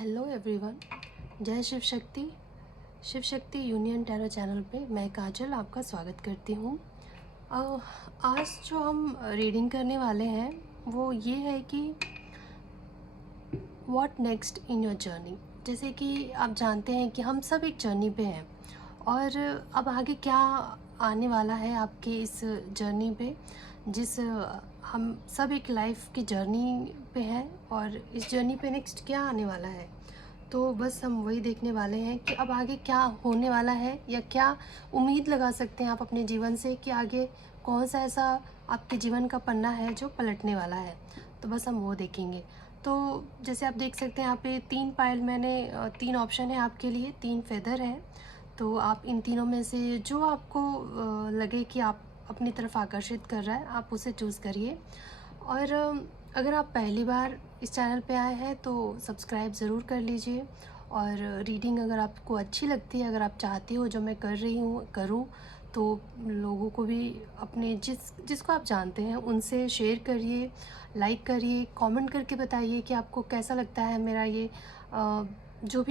Hello everyone. जय Shiv Shakti union tarot channel पे मैं काजल आपका स्वागत करती हूँ। आज जो हम रीडिंग करने वाले हैं वो ये है कि what next in your journey. जैसे कि आप जानते हैं कि हम सब एक जर्नी पे हैं और अब आगे क्या आने वाला है आपके इस जर्नी पे, जिस हम सब एक लाइफ की जर्नी पे हैं और इस जर्नी पे नेक्स्ट क्या आने वाला है। तो बस हम वही देखने वाले हैं कि अब आगे क्या होने वाला है या क्या उम्मीद लगा सकते हैं आप अपने जीवन से कि आगे कौन सा ऐसा आपके जीवन का पन्ना है जो पलटने वाला है। तो बस हम वो देखेंगे। तो जैसे आप देख सकते हैं यहाँ पे 3 पाइल मैंने 3 ऑप्शन है आपके लिए, 3 फेदर हैं। तो आप इन तीनों में से जो आपको लगे कि आप अपनी तरफ आकर्षित कर रहा है आप उसे चूज़ करिए। और अगर आप पहली बार इस चैनल पे आए हैं तो सब्सक्राइब ज़रूर कर लीजिए। और रीडिंग अगर आपको अच्छी लगती है, अगर आप चाहते हो जो मैं कर रही हूँ करूँ, तो लोगों को भी अपने जिसको आप जानते हैं उनसे शेयर करिए, लाइक करिए, कमेंट करके बताइए कि आपको कैसा लगता है मेरा ये जो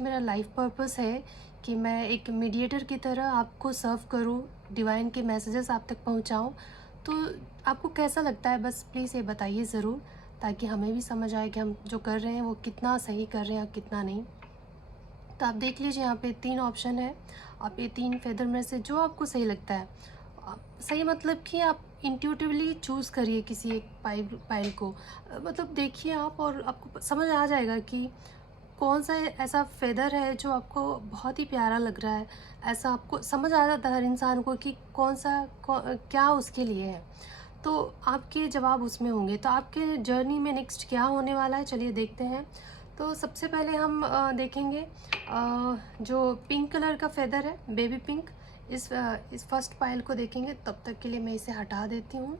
मेरा लाइफ पर्पस है कि मैं एक मीडिएटर की तरह आपको सर्व करूँ, डिवाइन के मैसेजेस आप तक पहुँचाऊँ। तो आपको कैसा लगता है बस प्लीज़ ये बताइए ज़रूर, ताकि हमें भी समझ आए कि हम जो कर रहे हैं वो कितना सही कर रहे हैं और कितना नहीं। तो आप देख लीजिए यहाँ पे 3 ऑप्शन है। आप ये 3 फेदर में से जो आपको सही लगता है, सही मतलब कि आप इंट्यूटिवली चूज़ करिए किसी एक पाइल को। मतलब देखिए आप और आपको समझ आ जाएगा कि कौन सा ऐसा फेदर है जो आपको बहुत ही प्यारा लग रहा है। ऐसा आपको समझ आ जाता है हर इंसान को कि क्या उसके लिए है। तो आपके जवाब उसमें होंगे। तो आपके जर्नी में नेक्स्ट क्या होने वाला है, चलिए देखते हैं। तो सबसे पहले हम देखेंगे जो पिंक कलर का फेदर है, बेबी पिंक। इस फर्स्ट पाइल को देखेंगे। तब तक के लिए मैं इसे हटा देती हूँ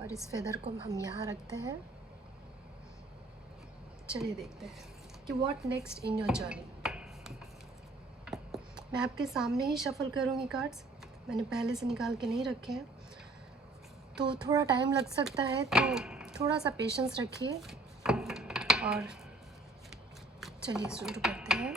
और इस फेदर को हम यहाँ रखते हैं। चलिए देखते हैं कि what next in your journey. मैं आपके सामने ही शफल करूँगी कार्ड्स, मैंने पहले से निकाल के नहीं रखे हैं, तो थोड़ा टाइम लग सकता है, तो थोड़ा सा पेशेंस रखिए। और चलिए शुरू करते हैं।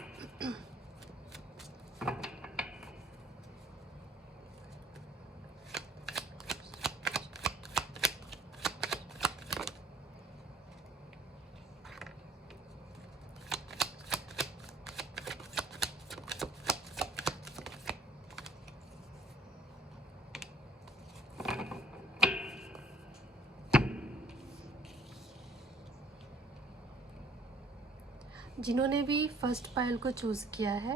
जिन्होंने भी फर्स्ट पाइल को चूज़ किया है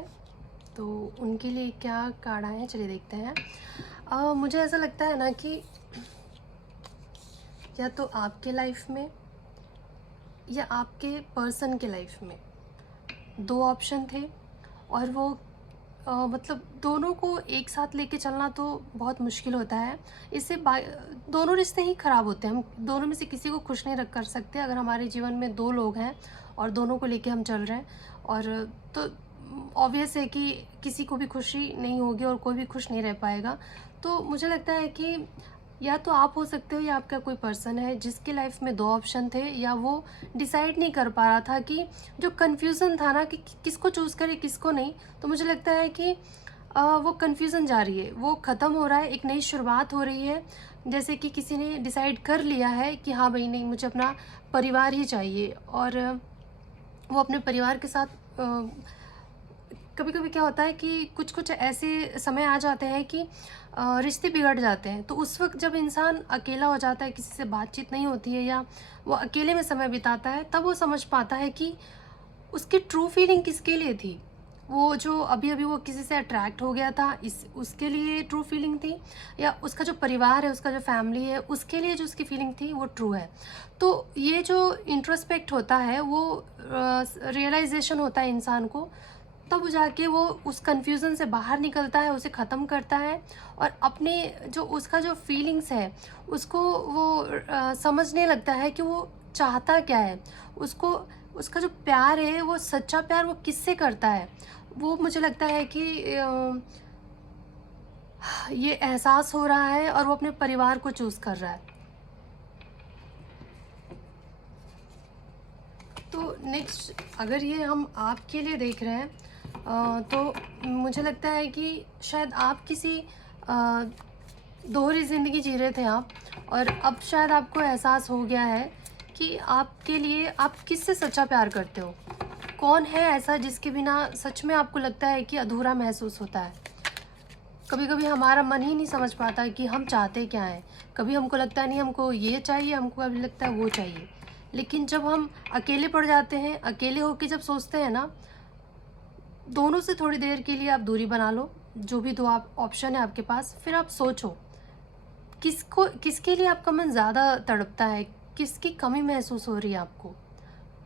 तो उनके लिए क्या कार्ड आए हैं, चलिए देखते हैं। मुझे ऐसा लगता है ना कि या तो आपके लाइफ में या आपके पर्सन के लाइफ में 2 ऑप्शन थे और वो मतलब दोनों को एक साथ लेके चलना तो बहुत मुश्किल होता है। इससे दोनों रिश्ते ही ख़राब होते हैं। हम दोनों में से किसी को खुश नहीं रख कर सकते। अगर हमारे जीवन में 2 लोग हैं और दोनों को लेके हम चल रहे हैं, और तो ऑब्वियस है कि किसी को भी खुशी नहीं होगी और कोई भी खुश नहीं रह पाएगा। तो मुझे लगता है कि या तो आप हो सकते हो या आपका कोई पर्सन है जिसके लाइफ में 2 ऑप्शन थे, या वो डिसाइड नहीं कर पा रहा था कि जो कन्फ्यूज़न था ना कि किसको चूज़ करे किसको नहीं। तो मुझे लगता है कि वो कन्फ्यूज़न जा रही है, वो ख़त्म हो रहा है, एक नई शुरुआत हो रही है। जैसे कि किसी ने डिसाइड कर लिया है कि हाँ भाई नहीं, मुझे अपना परिवार ही चाहिए। और वो अपने परिवार के साथ कभी कभी क्या होता है कि कुछ कुछ ऐसे समय आ जाते हैं कि रिश्ते बिगड़ जाते हैं। तो उस वक्त जब इंसान अकेला हो जाता है, किसी से बातचीत नहीं होती है या वो अकेले में समय बिताता है, तब वो समझ पाता है कि उसकी ट्रू फीलिंग किसके लिए थी। वो जो अभी अभी वो किसी से अट्रैक्ट हो गया था, इस उसके लिए ट्रू फीलिंग थी, या उसका जो परिवार है, उसका जो फैमिली है, उसके लिए जो उसकी फीलिंग थी वो ट्रू है। तो ये जो इंट्रोस्पेक्ट होता है वो रियलाइजेशन होता है इंसान को, तब जाके वो उस कन्फ्यूज़न से बाहर निकलता है, उसे ख़त्म करता है और अपने जो उसका जो फीलिंग्स है उसको वो समझने लगता है कि वो चाहता क्या है। उसको उसका जो प्यार है वो सच्चा प्यार वो किससे करता है, वो मुझे लगता है कि ये एहसास हो रहा है और वो अपने परिवार को चूज़ कर रहा है। तो नेक्स्ट अगर ये हम आपके लिए देख रहे हैं, तो मुझे लगता है कि शायद आप किसी दोहरी ज़िंदगी जी रहे थे आप, और अब शायद आपको एहसास हो गया है कि आपके लिए आप किससे सच्चा प्यार करते हो। कौन है ऐसा जिसके बिना सच में आपको लगता है कि अधूरा महसूस होता है। कभी कभी हमारा मन ही नहीं समझ पाता कि हम चाहते क्या हैं। कभी हमको लगता है नहीं हमको ये चाहिए, हमको कभी लगता है वो चाहिए। लेकिन जब हम अकेले पड़ जाते हैं, अकेले होकर जब सोचते हैं ना, दोनों से थोड़ी देर के लिए आप दूरी बना लो, जो भी दो आप ऑप्शन है आपके पास, फिर आप सोचो किसके लिए आपका मन ज़्यादा तड़पता है, किसकी कमी महसूस हो रही है आपको।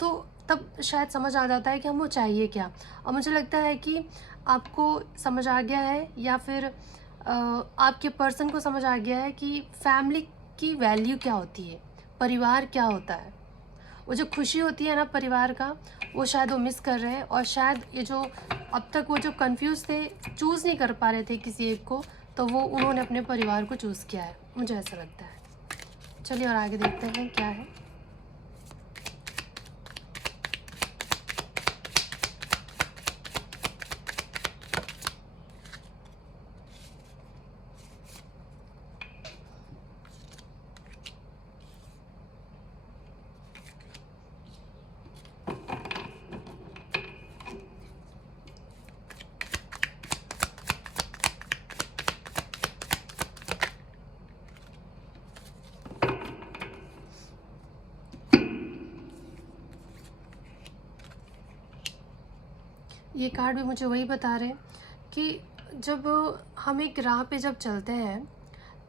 तो तब शायद समझ आ जाता है कि हमको चाहिए क्या। और मुझे लगता है कि आपको समझ आ गया है, या फिर आपके पर्सन को समझ आ गया है कि फैमिली की वैल्यू क्या होती है, परिवार क्या होता है। वो जो खुशी होती है ना परिवार का, वो शायद वो मिस कर रहे हैं। और शायद ये जो अब तक वो जो कंफ्यूज थे, चूज़ नहीं कर पा रहे थे किसी एक को, तो वो उन्होंने अपने परिवार को चूज़ किया है, मुझे ऐसा लगता है। चलिए और आगे देखते हैं क्या है। ये कार्ड भी मुझे वही बता रहे हैं कि जब हम एक राह पे जब चलते हैं,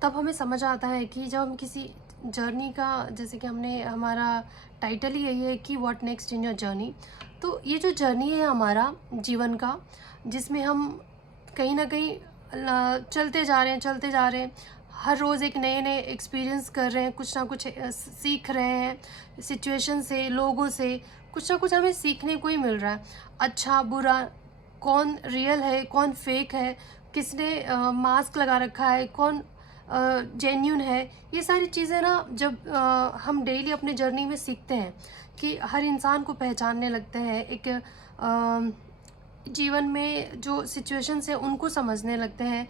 तब हमें समझ आता है कि जब हम किसी जर्नी का, जैसे कि हमने, हमारा टाइटल ही यही है कि what next in your journey. तो ये जो जर्नी है हमारा जीवन का, जिसमें हम कहीं ना कहीं चलते जा रहे हैं, चलते जा रहे हैं, हर रोज़ एक नए नए एक्सपीरियंस कर रहे हैं, कुछ ना कुछ सीख रहे हैं सिचुएशन से, लोगों से कुछ ना कुछ हमें सीखने को ही मिल रहा है। अच्छा बुरा, कौन रियल है कौन फेक है, किसने मास्क लगा रखा है, कौन जेन्यून है, ये सारी चीज़ें ना जब हम डेली अपने जर्नी में सीखते हैं कि हर इंसान को पहचानने लगते हैं, एक जीवन में जो सिचुएशंस है उनको समझने लगते हैं,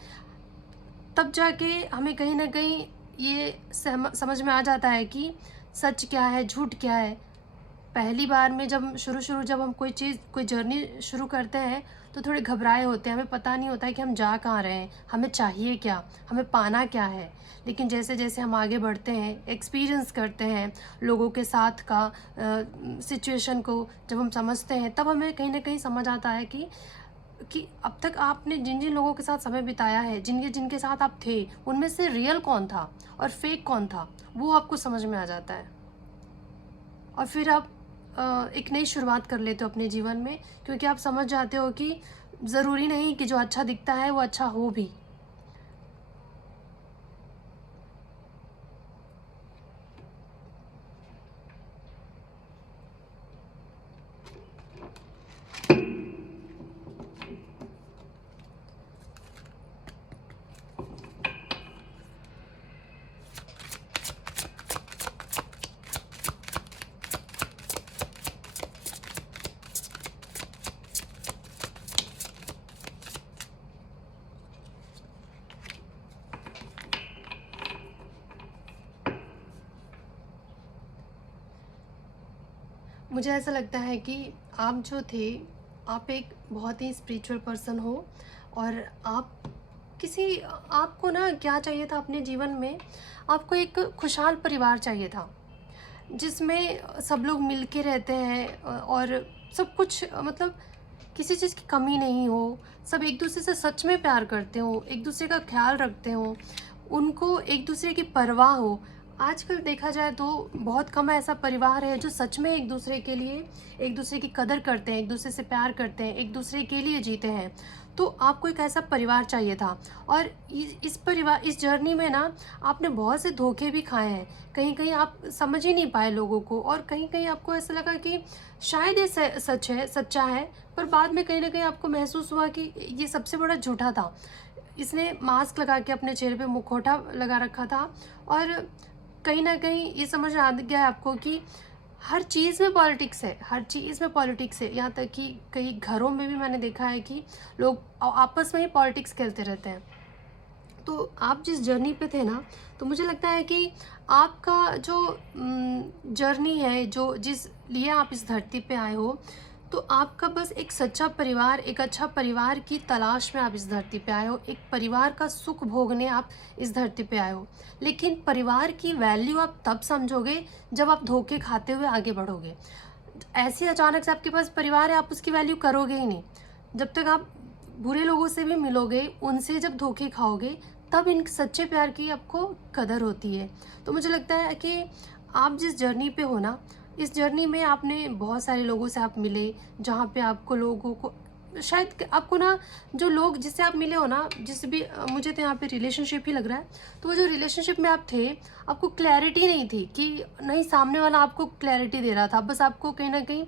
तब जाके हमें कहीं ना कहीं ये समझ में आ जाता है कि सच क्या है, झूठ क्या है। पहली बार में जब शुरू जब हम कोई जर्नी शुरू करते हैं, तो थोड़े घबराए होते हैं, हमें पता नहीं होता है कि हम जा कहाँ रहे हैं, हमें चाहिए क्या, हमें पाना क्या है। लेकिन जैसे जैसे हम आगे बढ़ते हैं, एक्सपीरियंस करते हैं लोगों के साथ का सिचुएशन को जब हम समझते हैं, तब हमें कहीं ना कहीं समझ आता है कि अब तक आपने जिन जिन लोगों के साथ समय बिताया है, जिनके जिनके साथ आप थे, उनमें से रियल कौन था और फेक कौन था, वो आपको समझ में आ जाता है। और फिर आप एक नई शुरुआत कर लेते हो अपने जीवन में, क्योंकि आप समझ जाते हो कि ज़रूरी नहीं कि जो अच्छा दिखता है वो अच्छा हो भी। मुझे ऐसा लगता है कि आप जो थे, आप एक बहुत ही स्पिरिचुअल पर्सन हो, और आपको ना क्या चाहिए था अपने जीवन में, आपको एक खुशहाल परिवार चाहिए था, जिसमें सब लोग मिल के रहते हैं, और सब कुछ मतलब किसी चीज़ की कमी नहीं हो, सब एक दूसरे से सच में प्यार करते हो, एक दूसरे का ख्याल रखते हो, उनको एक दूसरे की परवाह हो। आजकल देखा जाए तो बहुत कम ऐसा परिवार है जो सच में एक दूसरे के लिए, एक दूसरे की कदर करते हैं, एक दूसरे से प्यार करते हैं, एक दूसरे के लिए जीते हैं। तो आपको एक ऐसा परिवार चाहिए था। और इस जर्नी में ना आपने बहुत से धोखे भी खाए हैं, कहीं कहीं आप समझ ही नहीं पाए लोगों को, और कहीं कहीं आपको ऐसा लगा कि शायद ये सच है, सच्चा है, पर बाद में कहीं ना कहीं आपको महसूस हुआ कि ये सबसे बड़ा झूठा था। इसने मास्क लगा के अपने चेहरे पे मुखौटा लगा रखा था, और कहीं ना कहीं ये समझ आ गया आपको कि हर चीज़ में पॉलिटिक्स है, हर चीज़ में पॉलिटिक्स है। यहाँ तक कि कई घरों में भी मैंने देखा है कि लोग आपस में ही पॉलिटिक्स खेलते रहते हैं। तो आप जिस जर्नी पे थे ना, तो मुझे लगता है कि आपका जो जर्नी है, जो जिस लिए आप इस धरती पे आए हो, तो आपका बस एक सच्चा परिवार, एक अच्छा परिवार की तलाश में आप इस धरती पे आए हो। एक परिवार का सुख भोगने आप इस धरती पे आए हो। लेकिन परिवार की वैल्यू आप तब समझोगे जब आप धोखे खाते हुए आगे बढ़ोगे। ऐसे अचानक से आपके पास परिवार है, आप उसकी वैल्यू करोगे ही नहीं। जब तक आप बुरे लोगों से भी मिलोगे, उनसे जब धोखे खाओगे, तब इन सच्चे प्यार की आपको कदर होती है। तो मुझे लगता है कि आप जिस जर्नी पे हो ना, इस जर्नी में आपने बहुत सारे लोगों से आप मिले, जहाँ पे आपको लोगों को शायद आपको ना, जो लोग जिससे आप मिले हो ना, जिस भी मुझे तो यहाँ पे रिलेशनशिप ही लग रहा है। तो वो जो रिलेशनशिप में आप थे, आपको क्लैरिटी नहीं थी कि नहीं, सामने वाला आपको क्लैरिटी दे रहा था, बस आपको कहीं ना कहीं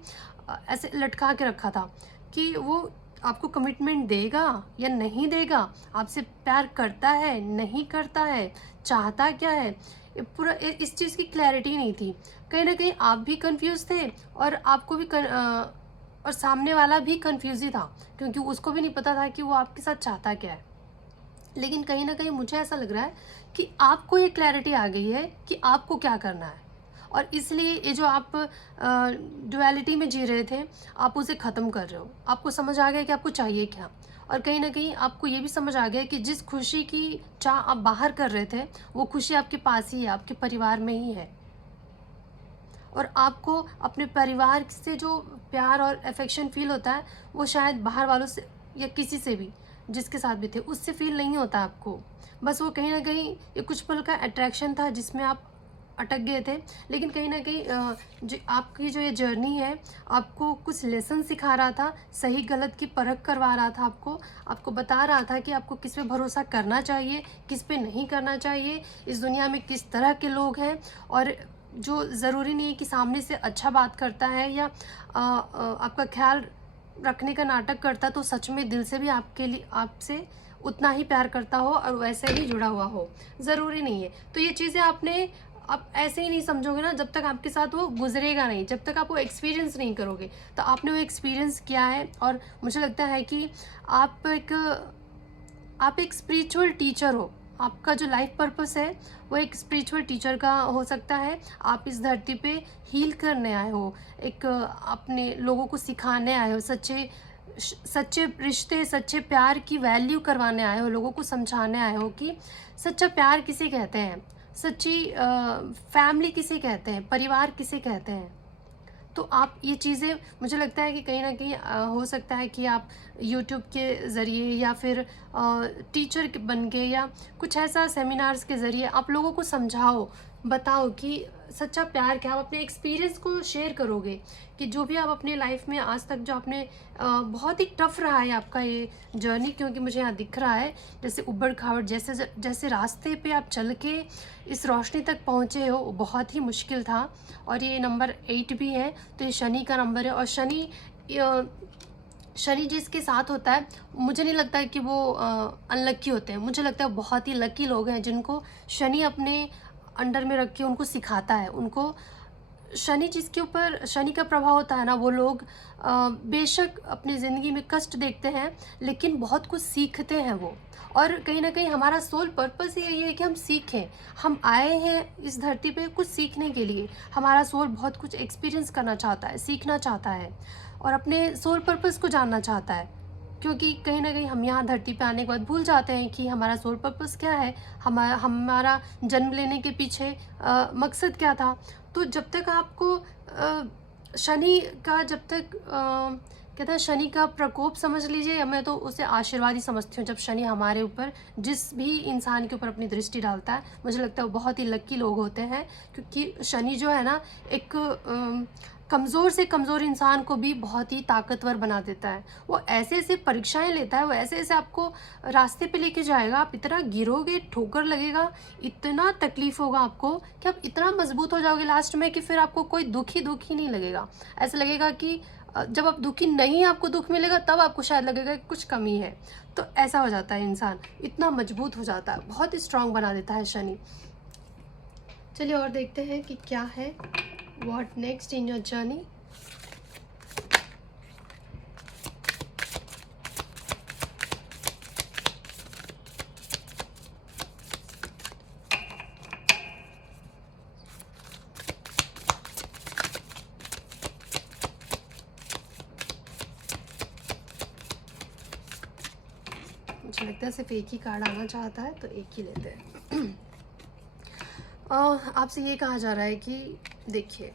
ऐसे लटका के रखा था कि वो आपको कमिटमेंट देगा या नहीं देगा, आपसे प्यार करता है नहीं करता है, चाहता क्या है, ये पूरा इस चीज़ की क्लैरिटी नहीं थी। कहीं ना कहीं आप भी कंफ्यूज थे, और आपको भी और सामने वाला भी कंफ्यूज ही था, क्योंकि उसको भी नहीं पता था कि वो आपके साथ चाहता क्या है। लेकिन कहीं ना कहीं मुझे ऐसा लग रहा है कि आपको ये क्लैरिटी आ गई है कि आपको क्या करना है, और इसलिए ये जो आप डुअलिटी में जी रहे थे, आप उसे ख़त्म कर रहे हो। आपको समझ आ गया कि आपको चाहिए क्या, और कहीं ना कहीं आपको ये भी समझ आ गया कि जिस खुशी की चाह आप बाहर कर रहे थे, वो खुशी आपके पास ही है, आपके परिवार में ही है। और आपको अपने परिवार से जो प्यार और अफेक्शन फील होता है, वो शायद बाहर वालों से या किसी से भी जिसके साथ भी थे उससे फील नहीं होता आपको। बस वो कहीं ना कहीं ये कुछ पल का अट्रैक्शन था जिसमें आप अटक गए थे। लेकिन कहीं ना कहीं जो आपकी जो ये जर्नी है, आपको कुछ लेसन सिखा रहा था, सही गलत की परख करवा रहा था, आपको बता रहा था कि आपको किस पे भरोसा करना चाहिए, किस पे नहीं करना चाहिए, इस दुनिया में किस तरह के लोग हैं। और जो ज़रूरी नहीं है कि सामने से अच्छा बात करता है या आपका ख्याल रखने का नाटक करता, तो सच में दिल से भी आपके लिए आपसे उतना ही प्यार करता हो और वैसे ही जुड़ा हुआ हो, ज़रूरी नहीं है। तो ये चीज़ें आप ऐसे ही नहीं समझोगे ना, जब तक आपके साथ वो गुजरेगा नहीं, जब तक आप वो एक्सपीरियंस नहीं करोगे। तो आपने वो एक्सपीरियंस किया है, और मुझे लगता है कि आप एक आप एक स्पिरिचुअल टीचर हो। आपका जो लाइफ पर्पस है, वो एक स्पिरिचुअल टीचर का हो सकता है। आप इस धरती पे हील करने आए हो, एक अपने लोगों को सिखाने आए हो, सच्चे रिश्ते, सच्चे प्यार की वैल्यू करवाने आए हो, लोगों को समझाने आए हो कि सच्चा प्यार किसे कहते हैं, सच्ची फैमिली किसे कहते हैं, परिवार किसे कहते हैं। तो आप ये चीज़ें, मुझे लगता है कि कहीं ना कहीं हो सकता है कि आप यूट्यूब के ज़रिए या फिर टीचर बन के या कुछ ऐसा सेमिनार्स के ज़रिए आप लोगों को समझाओ, बताओ कि सच्चा प्यार क्या। आप अपने एक्सपीरियंस को शेयर करोगे कि जो भी आप अपने लाइफ में आज तक जो आपने बहुत ही टफ रहा है आपका ये जर्नी, क्योंकि मुझे यहाँ दिख रहा है जैसे उबड़ खाबड़, जैसे जैसे रास्ते पे आप चल के इस रोशनी तक पहुँचे हो, बहुत ही मुश्किल था। और ये नंबर 8 भी है, तो ये शनि का नंबर है। और शनि जिसके साथ होता है, मुझे नहीं लगता है कि वो अनलक्की होते हैं। मुझे लगता है बहुत ही लकी लोग हैं जिनको शनि अपने अंडर में रख के उनको सिखाता है। उनको शनि जिसके ऊपर शनि का प्रभाव होता है ना, वो लोग बेशक अपनी ज़िंदगी में कष्ट देखते हैं, लेकिन बहुत कुछ सीखते हैं वो। और कहीं ना कहीं हमारा सोल पर्पस ही यही है कि हम सीखें। हम आए हैं इस धरती पे कुछ सीखने के लिए। हमारा सोल बहुत कुछ एक्सपीरियंस करना चाहता है, सीखना चाहता है, और अपने सोल पर्पस को जानना चाहता है। क्योंकि कहीं ना कहीं हम यहाँ धरती पे आने के बाद भूल जाते हैं कि हमारा सोल पर्पस क्या है, हमारा जन्म लेने के पीछे मकसद क्या था। तो जब तक आपको शनि का, जब तक कहता है शनि का प्रकोप समझ लीजिए, या मैं तो उसे आशीर्वाद ही समझती हूँ। जब शनि हमारे ऊपर, जिस भी इंसान के ऊपर अपनी दृष्टि डालता है, मुझे लगता है वो बहुत ही लक्की लोग होते हैं। क्योंकि शनि जो है ना, एक कमज़ोर से कमज़ोर इंसान को भी बहुत ही ताकतवर बना देता है। वो ऐसे ऐसे परीक्षाएं लेता है, वो ऐसे ऐसे आपको रास्ते पे लेके जाएगा, आप इतना गिरोगे, ठोकर लगेगा, इतना तकलीफ होगा आपको कि आप इतना मजबूत हो जाओगे लास्ट में कि फिर आपको कोई दुख ही नहीं लगेगा। ऐसा लगेगा कि जब आप दुखी नहीं, आपको दुख मिलेगा, तब आपको शायद लगेगा कि कुछ कमी है। तो ऐसा हो जाता है इंसान, इतना मजबूत हो जाता है, बहुत स्ट्रांग बना देता है शनि। चलिए और देखते हैं कि क्या है What next in your journey? मुझे लगता है सिर्फ एक ही कार्ड आना चाहता है, तो एक ही लेते हैं। आपसे ये कहा जा रहा है कि देखिए,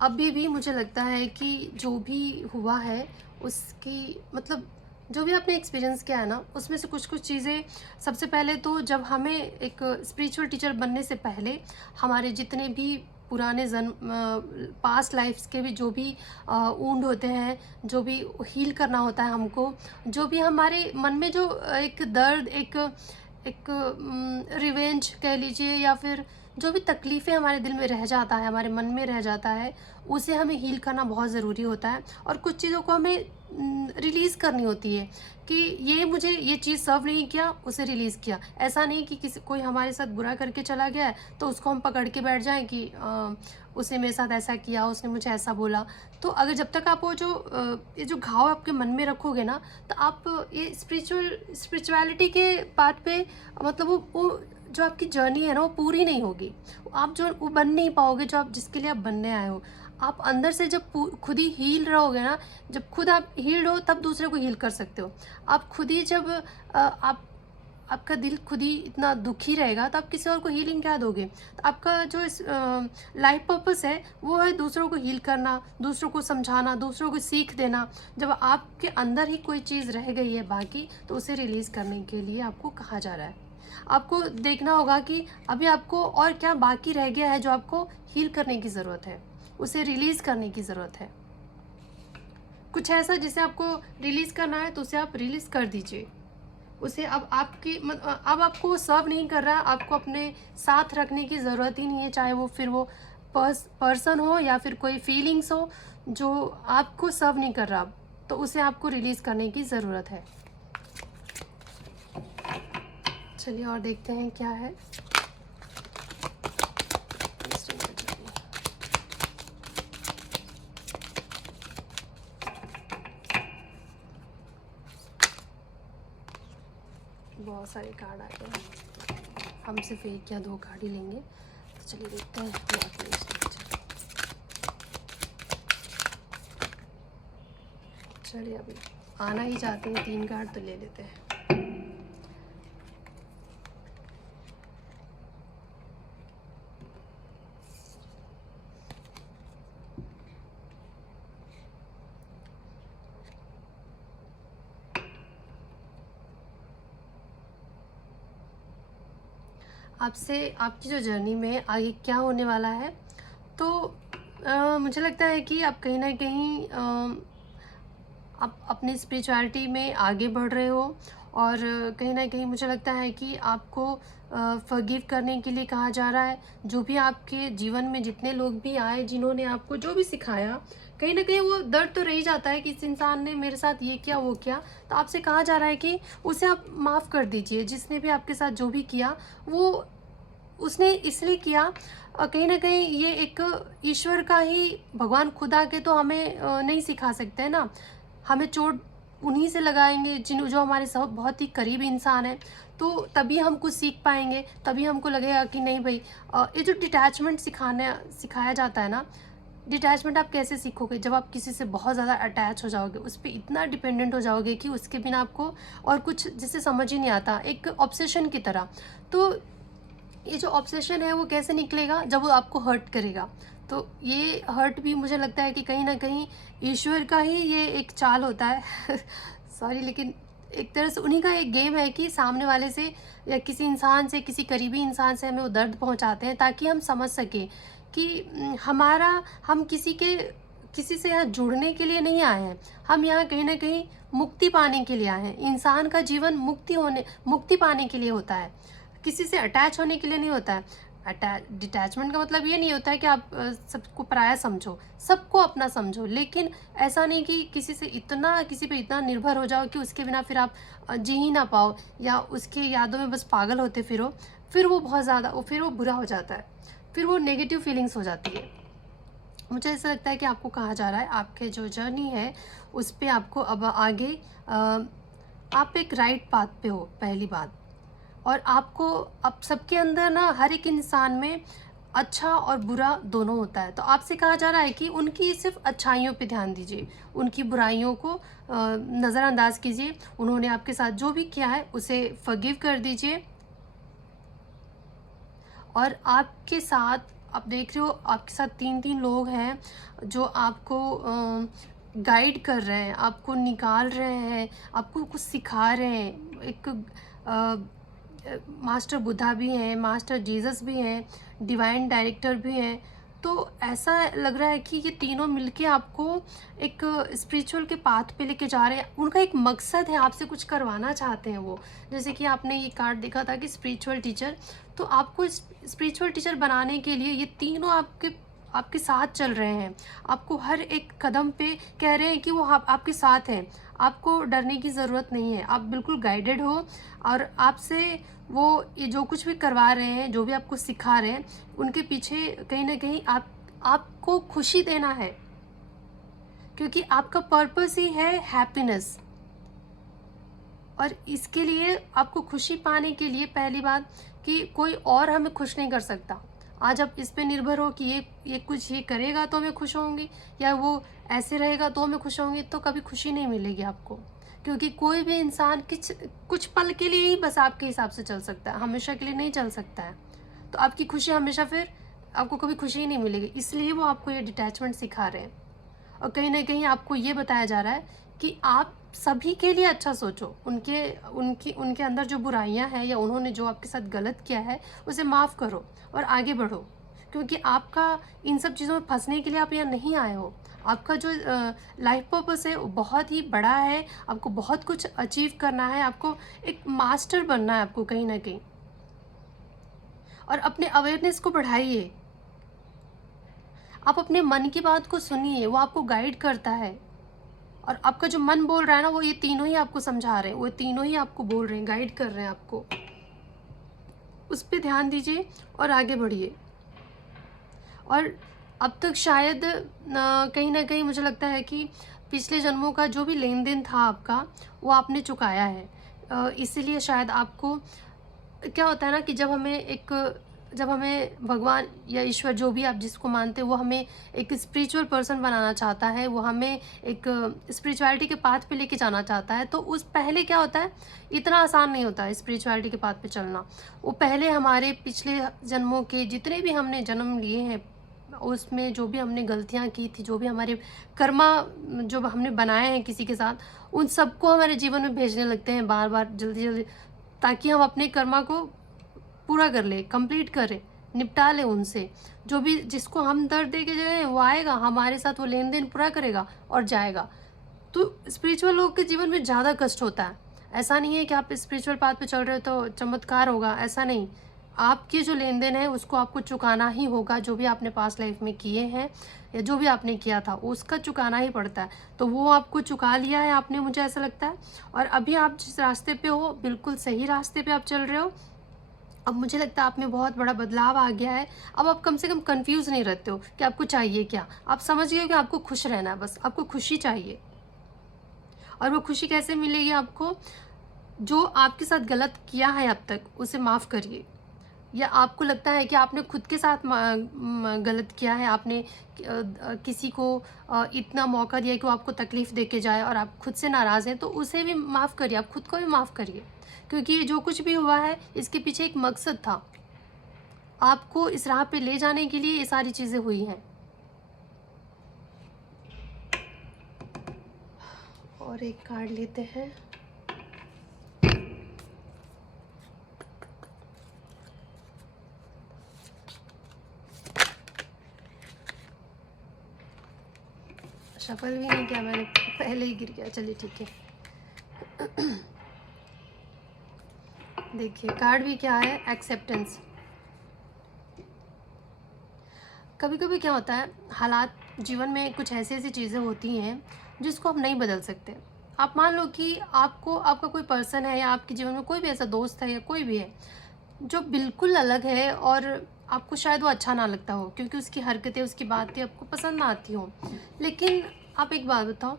अभी भी मुझे लगता है कि जो भी हुआ है उसकी मतलब जो भी आपने एक्सपीरियंस किया है ना, उसमें से कुछ कुछ चीज़ें, सबसे पहले तो जब हमें एक स्पिरिचुअल टीचर बनने से पहले हमारे जितने भी पुराने जन्म पास्ट लाइफ्स के भी जो भी वुंड होते हैं, जो भी हील करना होता है हमको, जो भी हमारे मन में जो एक दर्द, एक एक रिवेंज कह लीजिए, या फिर जो भी तकलीफ़ें हमारे दिल में रह जाता है, हमारे मन में रह जाता है, उसे हमें हील करना बहुत ज़रूरी होता है। और कुछ चीज़ों को हमें रिलीज़ करनी होती है कि ये मुझे ये चीज़ सर्व नहीं किया, उसे रिलीज़ किया। ऐसा नहीं कि किसी कोई हमारे साथ बुरा करके चला गया है तो उसको हम पकड़ के बैठ जाएं कि उसने मेरे साथ ऐसा किया, उसने मुझे ऐसा बोला। तो अगर जब तक आप वो जो ये जो घाव आपके मन में रखोगे ना, तो आप ये स्पिरिचुअलिटी के बात पे मतलब वो जो आपकी जर्नी है ना, वो पूरी नहीं होगी। आप जो वो बन नहीं पाओगे जो आप जिसके लिए आप बनने आए हो। आप अंदर से जब खुद ही हील रहोगे ना, जब खुद आप हील्ड हो तब दूसरे को हील कर सकते हो। आप खुद ही जब आपका दिल खुद ही इतना दुखी रहेगा तो आप किसी और को हीलिंग क्या दोगे। तो आपका जो लाइफ पर्पस है वो है दूसरों को हील करना, दूसरों को समझाना, दूसरों को सीख देना। जब आपके अंदर ही कोई चीज़ रह गई है बाकी, तो उसे रिलीज़ करने के लिए आपको कहा जा रहा है। आपको देखना होगा कि अभी आपको और क्या बाकी रह गया है जो आपको हील करने की ज़रूरत है, उसे रिलीज़ करने की ज़रूरत है। कुछ ऐसा जिसे आपको रिलीज़ करना है तो उसे आप रिलीज़ कर दीजिए। उसे अब अब आपको सर्व नहीं कर रहा, आपको अपने साथ रखने की ज़रूरत ही नहीं है, चाहे वो फिर वो पर्सन हो या फिर कोई फीलिंग्स हो जो आपको सर्व नहीं कर रहा, तो उसे आपको रिलीज़ करने की ज़रूरत है। चलिए और देखते हैं क्या है। बहुत सारे कार्ड आते हैं, हम सिर्फ एक या दो कार्ड ही लेंगे। तो चलिए देखते हैं। चलिए अभी आना ही चाहते हैं 3 कार्ड, तो ले लेते हैं। आपसे आपकी जो जर्नी में आगे क्या होने वाला है, तो मुझे लगता है कि आप कहीं ना कहीं आप अपनी स्पिरिचुअलिटी में आगे बढ़ रहे हो, और कहीं ना कहीं मुझे लगता है कि आपको फॉरगिव करने के लिए कहा जा रहा है। जो भी आपके जीवन में जितने लोग भी आए, जिन्होंने आपको जो भी सिखाया, कहीं ना कहीं वो दर्द तो रह ही जाता है कि इस इंसान ने मेरे साथ ये किया वो किया। तो आपसे कहा जा रहा है कि उसे आप माफ़ कर दीजिए। जिसने भी आपके साथ जो भी किया, वो उसने इसलिए किया, कहीं ना कहीं ये एक ईश्वर का ही, भगवान खुदा के तो हमें नहीं सिखा सकते हैं ना। हमें चोट उन्हीं से लगाएंगे जो हमारे सब बहुत ही करीबी इंसान है, तो तभी हम कुछ सीख पाएंगे, तभी हमको लगेगा कि नहीं भाई। ये जो डिटैचमेंट सिखाया जाता है ना, डिटैचमेंट आप कैसे सीखोगे? जब आप किसी से बहुत ज़्यादा अटैच हो जाओगे, उस पर इतना डिपेंडेंट हो जाओगे कि उसके बिना आपको और कुछ जिसे समझ ही नहीं आता, एक ऑब्सेशन की तरह। तो ये जो ऑब्सेशन है वो कैसे निकलेगा? जब वो आपको हर्ट करेगा। तो ये हर्ट भी मुझे लगता है कि कहीं ना कहीं ईश्वर का ही ये एक चाल होता है। सॉरी, लेकिन एक तरह से उन्हीं का एक गेम है कि सामने वाले से या किसी इंसान से, किसी करीबी इंसान से हमें वो दर्द पहुंचाते हैं, ताकि हम समझ सकें कि हम किसी से यहाँ जुड़ने के लिए नहीं आए हैं। हम यहाँ कहीं ना कहीं मुक्ति पाने के लिए आए हैं। इंसान का जीवन मुक्ति पाने के लिए होता है, किसी से अटैच होने के लिए नहीं होता है। डिटैचमेंट का मतलब ये नहीं होता है कि आप सबको पराया समझो, सबको अपना समझो, लेकिन ऐसा नहीं कि किसी पे इतना निर्भर हो जाओ कि उसके बिना फिर आप जी ही ना पाओ, या उसके यादों में बस पागल होते फिरो। फिर वो बहुत ज़्यादा फिर वो बुरा हो जाता है, फिर वो नेगेटिव फीलिंग्स हो जाती है। मुझे ऐसा लगता है कि आपको कहा जा रहा है आपके जो जर्नी है उस पे आपको अब आगे आप एक राइट पाथ पे हो, पहली बात। और आपको अब सबके अंदर ना, हर एक इंसान में अच्छा और बुरा दोनों होता है। तो आपसे कहा जा रहा है कि उनकी सिर्फ अच्छाइयों पे ध्यान दीजिए, उनकी बुराइयों को नज़रअंदाज कीजिए। उन्होंने आपके साथ जो भी किया है उसे फॉरगिव कर दीजिए। और आपके साथ, आप देख रहे हो आपके साथ 3-3 लोग हैं जो आपको गाइड कर रहे हैं, आपको निकाल रहे हैं, आपको कुछ सिखा रहे हैं। एक मास्टर बुद्धा भी हैं, मास्टर जीसस भी हैं, डिवाइन डायरेक्टर भी हैं। तो ऐसा लग रहा है कि ये तीनों मिलके आपको एक स्पिरिचुअल के पाथ पे लेके जा रहे हैं। उनका एक मकसद है, आपसे कुछ करवाना चाहते हैं वो। जैसे कि आपने ये कार्ड देखा था कि स्पिरिचुअल टीचर, तो आपको स्पिरिचुअल टीचर बनाने के लिए ये तीनों आपके आपके साथ चल रहे हैं। आपको हर एक कदम पे कह रहे हैं कि वो आपके साथ हैं। आपको डरने की ज़रूरत नहीं है, आप बिल्कुल गाइडेड हो। और आपसे वो ये जो कुछ भी करवा रहे हैं, जो भी आपको सिखा रहे हैं, उनके पीछे कहीं ना कहीं आपको खुशी देना है, क्योंकि आपका पर्पस ही है हैप्पीनेस। और इसके लिए आपको खुशी पाने के लिए पहली बात कि कोई और हमें खुश नहीं कर सकता। आज आप इस पे निर्भर हो कि ये कुछ ये करेगा तो मैं खुश होंगी, या वो ऐसे रहेगा तो मैं खुश होंगी, तो कभी खुशी नहीं मिलेगी आपको। क्योंकि कोई भी इंसान कुछ पल के लिए ही बस आपके हिसाब से चल सकता है, हमेशा के लिए नहीं चल सकता है। तो आपकी खुशी हमेशा, फिर आपको कभी खुशी ही नहीं मिलेगी। इसलिए वो आपको ये डिटैचमेंट सिखा रहे हैं। और कहीं ना कहीं आपको ये बताया जा रहा है कि आप सभी के लिए अच्छा सोचो। उनके उनकी उनके अंदर जो बुराइयां हैं, या उन्होंने जो आपके साथ गलत किया है, उसे माफ़ करो और आगे बढ़ो। क्योंकि आपका इन सब चीज़ों में फंसने के लिए आप यहाँ नहीं आए हो। आपका जो लाइफ पर्पस है वो बहुत ही बड़ा है। आपको बहुत कुछ अचीव करना है, आपको एक मास्टर बनना है आपको कहीं ना कहीं। और अपने अवेयरनेस को बढ़ाइए। आप अपने मन की बात को सुनिए, वो आपको गाइड करता है। और आपका जो मन बोल रहा है ना, वो ये तीनों ही आपको समझा रहे हैं, वो तीनों ही आपको बोल रहे हैं, गाइड कर रहे हैं आपको। उस पर ध्यान दीजिए और आगे बढ़िए। और अब तक शायद कहीं ना कहीं मुझे लगता है कि पिछले जन्मों का जो भी लेन देन था आपका, वो आपने चुकाया है। इसीलिए शायद आपको क्या होता है ना कि जब हमें भगवान या ईश्वर, जो भी आप जिसको मानते हैं, वो हमें एक स्पिरिचुअल पर्सन बनाना चाहता है, वो हमें एक स्पिरिचुअलिटी के पाथ पे लेके जाना चाहता है, तो उस पहले क्या होता है, इतना आसान नहीं होता है स्पिरिचुअलिटी के पाथ पे चलना। वो पहले हमारे पिछले जन्मों के जितने भी हमने जन्म लिए हैं, उसमें जो भी हमने गलतियाँ की थी, जो भी हमारे कर्मा जो हमने बनाए हैं किसी के साथ, उन सबको हमारे जीवन में भेजने लगते हैं बार बार, जल्दी जल्दी, ताकि हम अपने कर्मा को पूरा कर ले, कंप्लीट करें, निपटा लें उनसे। जो भी जिसको हम दर्द दे के गए हैं, वो आएगा हमारे साथ, वो लेन देन पूरा करेगा और जाएगा। तो स्पिरिचुअल लोग के जीवन में ज़्यादा कष्ट होता है। ऐसा नहीं है कि आप स्पिरिचुअल पाथ पे चल रहे हो तो चमत्कार होगा, ऐसा नहीं। आपकी जो लेन देन है उसको आपको चुकाना ही होगा। जो भी आपने पास्ट लाइफ में किए हैं, या जो भी आपने किया था, उसका चुकाना ही पड़ता है। तो वो आपको चुका लिया है आपने, मुझे ऐसा लगता है। और अभी आप जिस रास्ते पे हो, बिल्कुल सही रास्ते पे आप चल रहे हो। अब मुझे लगता है आप में बहुत बड़ा बदलाव आ गया है। अब आप कम से कम कंफ्यूज नहीं रहते हो कि आपको चाहिए क्या। आप समझ गए हो कि आपको खुश रहना है, बस आपको खुशी चाहिए। और वो खुशी कैसे मिलेगी आपको? जो आपके साथ गलत किया है अब तक, उसे माफ़ करिए। या आपको लगता है कि आपने खुद के साथ गलत किया है, आपने किसी को इतना मौका दिया कि वो आपको तकलीफ़ दे के जाए, और आप खुद से नाराज़ हैं, तो उसे भी माफ़ करिए, आप खुद को भी माफ़ करिए। क्योंकि ये जो कुछ भी हुआ है, इसके पीछे एक मकसद था। आपको इस राह पे ले जाने के लिए ये सारी चीज़ें हुई हैं। और एक कार्ड लेते हैं। शफल भी नहीं किया मैंने, पहले ही गिर गया। चलिए ठीक है। देखिए कार्ड भी क्या है, एक्सेप्टेंस। कभी कभी क्या होता है, हालात जीवन में कुछ ऐसी ऐसी चीज़ें होती हैं जिसको आप नहीं बदल सकते। आप मान लो कि आपका कोई पर्सन है, या आपके जीवन में कोई भी ऐसा दोस्त है, या कोई भी है जो बिल्कुल अलग है, और आपको शायद वो अच्छा ना लगता हो, क्योंकि उसकी हरकतें, उसकी बातें आपको पसंद ना आती हों। लेकिन आप एक बात बताओ,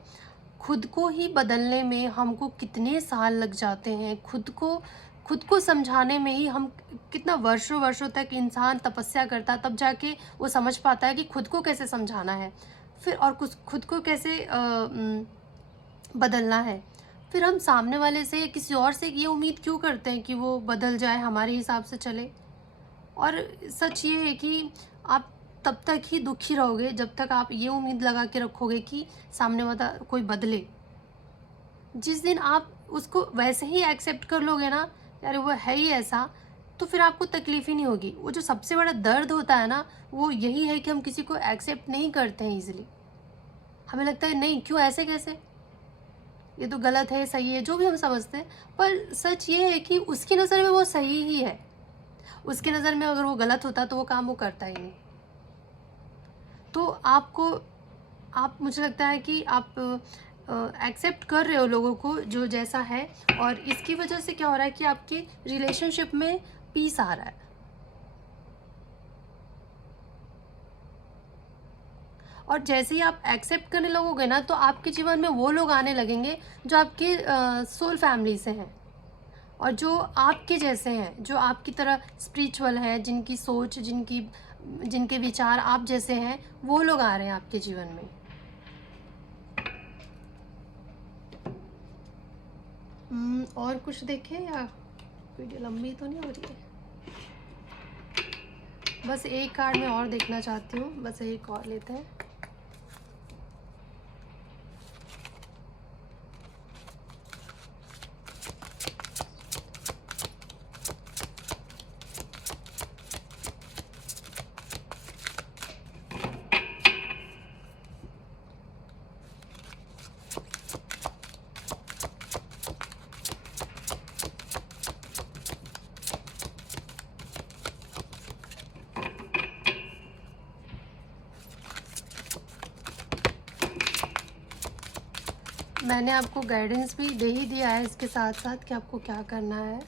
खुद को ही बदलने में हमको कितने साल लग जाते हैं। खुद को समझाने में ही हम कितना वर्षों वर्षों तक इंसान तपस्या करता है, तब जाके वो समझ पाता है कि खुद को कैसे समझाना है, फिर और कुछ खुद को कैसे बदलना है। फिर हम सामने वाले से या किसी और से ये उम्मीद क्यों करते हैं कि वो बदल जाए, हमारे हिसाब से चले। और सच ये है कि आप तब तक ही दुखी रहोगे जब तक आप ये उम्मीद लगा के रखोगे कि सामने वाला कोई बदले। जिस दिन आप उसको वैसे ही एक्सेप्ट कर लोगे ना, यार वो है ही ऐसा, तो फिर आपको तकलीफ़ ही नहीं होगी। वो जो सबसे बड़ा दर्द होता है ना, वो यही है कि हम किसी को एक्सेप्ट नहीं करते हैं ईज़िली। हमें लगता है नहीं, क्यों, ऐसे कैसे, ये तो गलत है, सही है, जो भी हम समझते हैं। पर सच ये है कि उसकी नज़र में वो सही ही है। उसकी नज़र में अगर वो गलत होता तो वो काम वो करता ही नहीं। तो आपको आप मुझे लगता है कि आप एक्सेप्ट कर रहे हो लोगों को जो जैसा है, और इसकी वजह से क्या हो रहा है कि आपके रिलेशनशिप में पीस आ रहा है। और जैसे ही आप एक्सेप्ट करने लगोगे ना, तो आपके जीवन में वो लोग आने लगेंगे जो आपके सोल फैमिली से हैं, और जो आपके जैसे हैं, जो आपकी तरह स्पिरिचुअल हैं, जिनकी सोच, जिनके विचार आप जैसे हैं, वो लोग आ रहे हैं आपके जीवन में। और कुछ देखें या वीडियो लंबी तो नहीं हो रही है? बस एक कार्ड मैं और देखना चाहती हूँ, बस एक और लेते हैं। मैंने आपको गाइडेंस भी दे ही दिया है इसके साथ साथ कि आपको क्या करना है।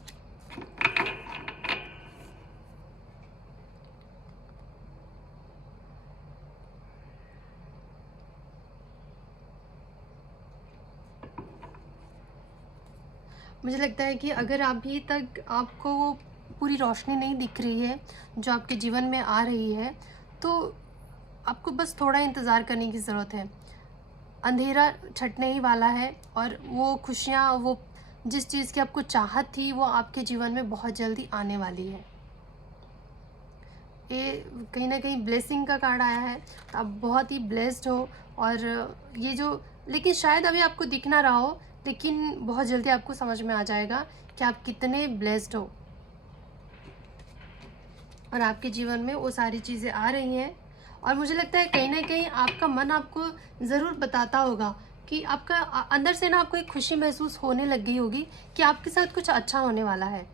मुझे लगता है कि अगर अभी तक आपको वो पूरी रोशनी नहीं दिख रही है जो आपके जीवन में आ रही है, तो आपको बस थोड़ा इंतज़ार करने की ज़रूरत है। अंधेरा छटने ही वाला है, और वो खुशियाँ, वो जिस चीज़ की आपको चाहत थी, वो आपके जीवन में बहुत जल्दी आने वाली है। ये कहीं ना कहीं ब्लेसिंग का कार्ड आया है, तो आप बहुत ही ब्लेस्ड हो। और ये जो, लेकिन शायद अभी आपको दिख ना रहा हो, लेकिन बहुत जल्दी आपको समझ में आ जाएगा कि आप कितने ब्लेस्ड हो, और आपके जीवन में वो सारी चीज़ें आ रही हैं। और मुझे लगता है कहीं ना कहीं आपका मन आपको ज़रूर बताता होगा कि आपका अंदर से ना आपको एक खुशी महसूस होने लग गई होगी कि आपके साथ कुछ अच्छा होने वाला है।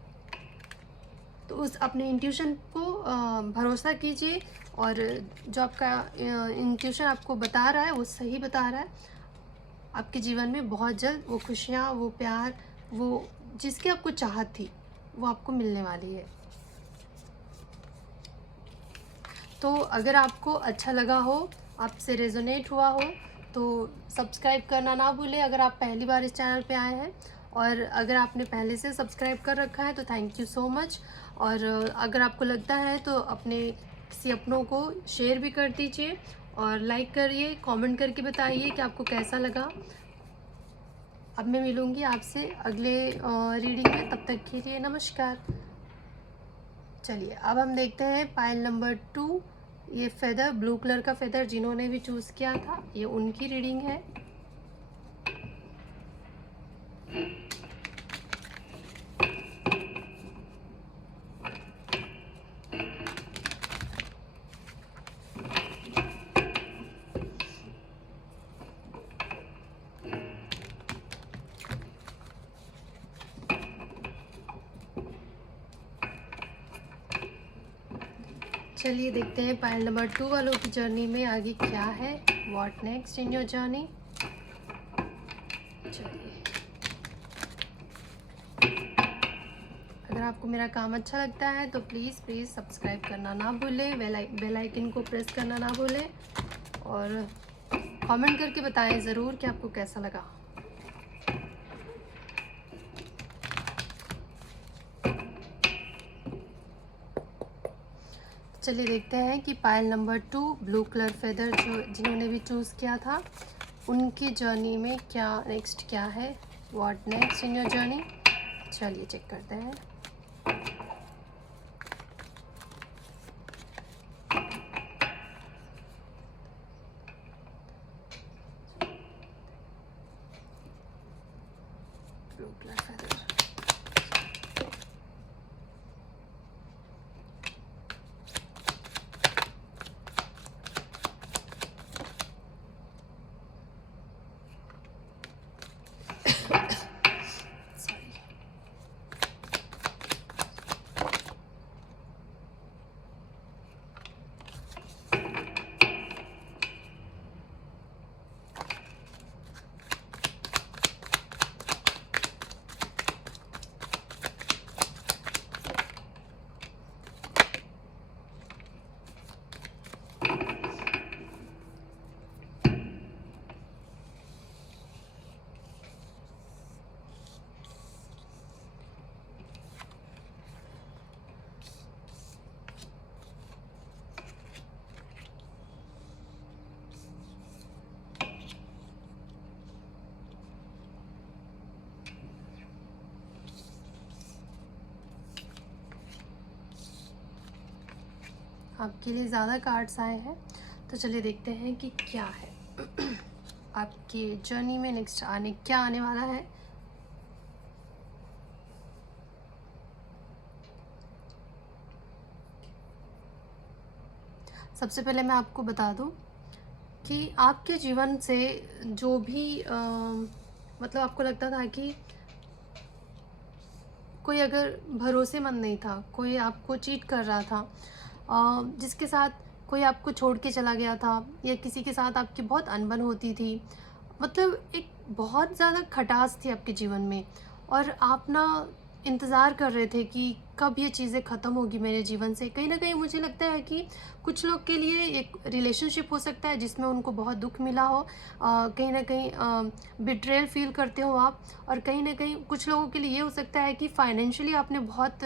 तो उस अपने इंट्यूशन को भरोसा कीजिए, और जो आपका इंट्यूशन आपको बता रहा है वो सही बता रहा है। आपके जीवन में बहुत जल्द वो खुशियाँ, वो प्यार, वो जिसकी आपको चाहत थी, वो आपको मिलने वाली है। तो अगर आपको अच्छा लगा हो, आपसे रेजोनेट हुआ हो, तो सब्सक्राइब करना ना भूलें अगर आप पहली बार इस चैनल पे आए हैं। और अगर आपने पहले से सब्सक्राइब कर रखा है तो थैंक यू सो मच। और अगर आपको लगता है तो अपने किसी अपनों को शेयर भी कर दीजिए, और लाइक करिए, कमेंट करके बताइए कि आपको कैसा लगा। अब मैं मिलूँगी आपसे अगले रीडिंग में, तब तक के लिए नमस्कार। चलिए अब हम देखते हैं पाइल नंबर 2। ये फेदर, ब्लू कलर का फेदर जिन्होंने भी चूज़ किया था, ये उनकी रीडिंग है। चलिए देखते हैं पाइल नंबर 2 वालों की जर्नी में आगे क्या है। What next in your journey. चलिए, अगर आपको मेरा काम अच्छा लगता है तो प्लीज़ प्लीज़ सब्सक्राइब करना ना भूलें, बेल आइकन को प्रेस करना ना भूलें और कमेंट करके बताएं ज़रूर कि आपको कैसा लगा। चलिए देखते हैं कि pile number 2 blue colour feather जो जिन्होंने भी चूज़ किया था उनकी जर्नी में क्या नेक्स्ट क्या है, what next in your journey. चलिए चेक करते हैं। ब्लू कलर फेदर, आपके लिए ज़्यादा कार्ड्स आए हैं तो चलिए देखते हैं कि क्या है आपकी जर्नी में नेक्स्ट क्या आने वाला है। सबसे पहले मैं आपको बता दूं कि आपके जीवन से जो भी मतलब आपको लगता था कि कोई अगर भरोसेमंद नहीं था, कोई आपको चीट कर रहा था, जिसके साथ कोई आपको छोड़ के चला गया था या किसी के साथ आपकी बहुत अनबन होती थी, मतलब एक बहुत ज़्यादा खटास थी आपके जीवन में और आप ना इंतज़ार कर रहे थे कि कब ये चीज़ें ख़त्म होगी मेरे जीवन से। कहीं ना कहीं मुझे लगता है कि कुछ लोग के लिए एक रिलेशनशिप हो सकता है जिसमें उनको बहुत दुख मिला हो, कहीं ना कहीं बिट्रेयल फील करते हो आप, और कहीं ना कहीं कुछ लोगों के लिए ये हो सकता है कि फाइनेंशियली आपने बहुत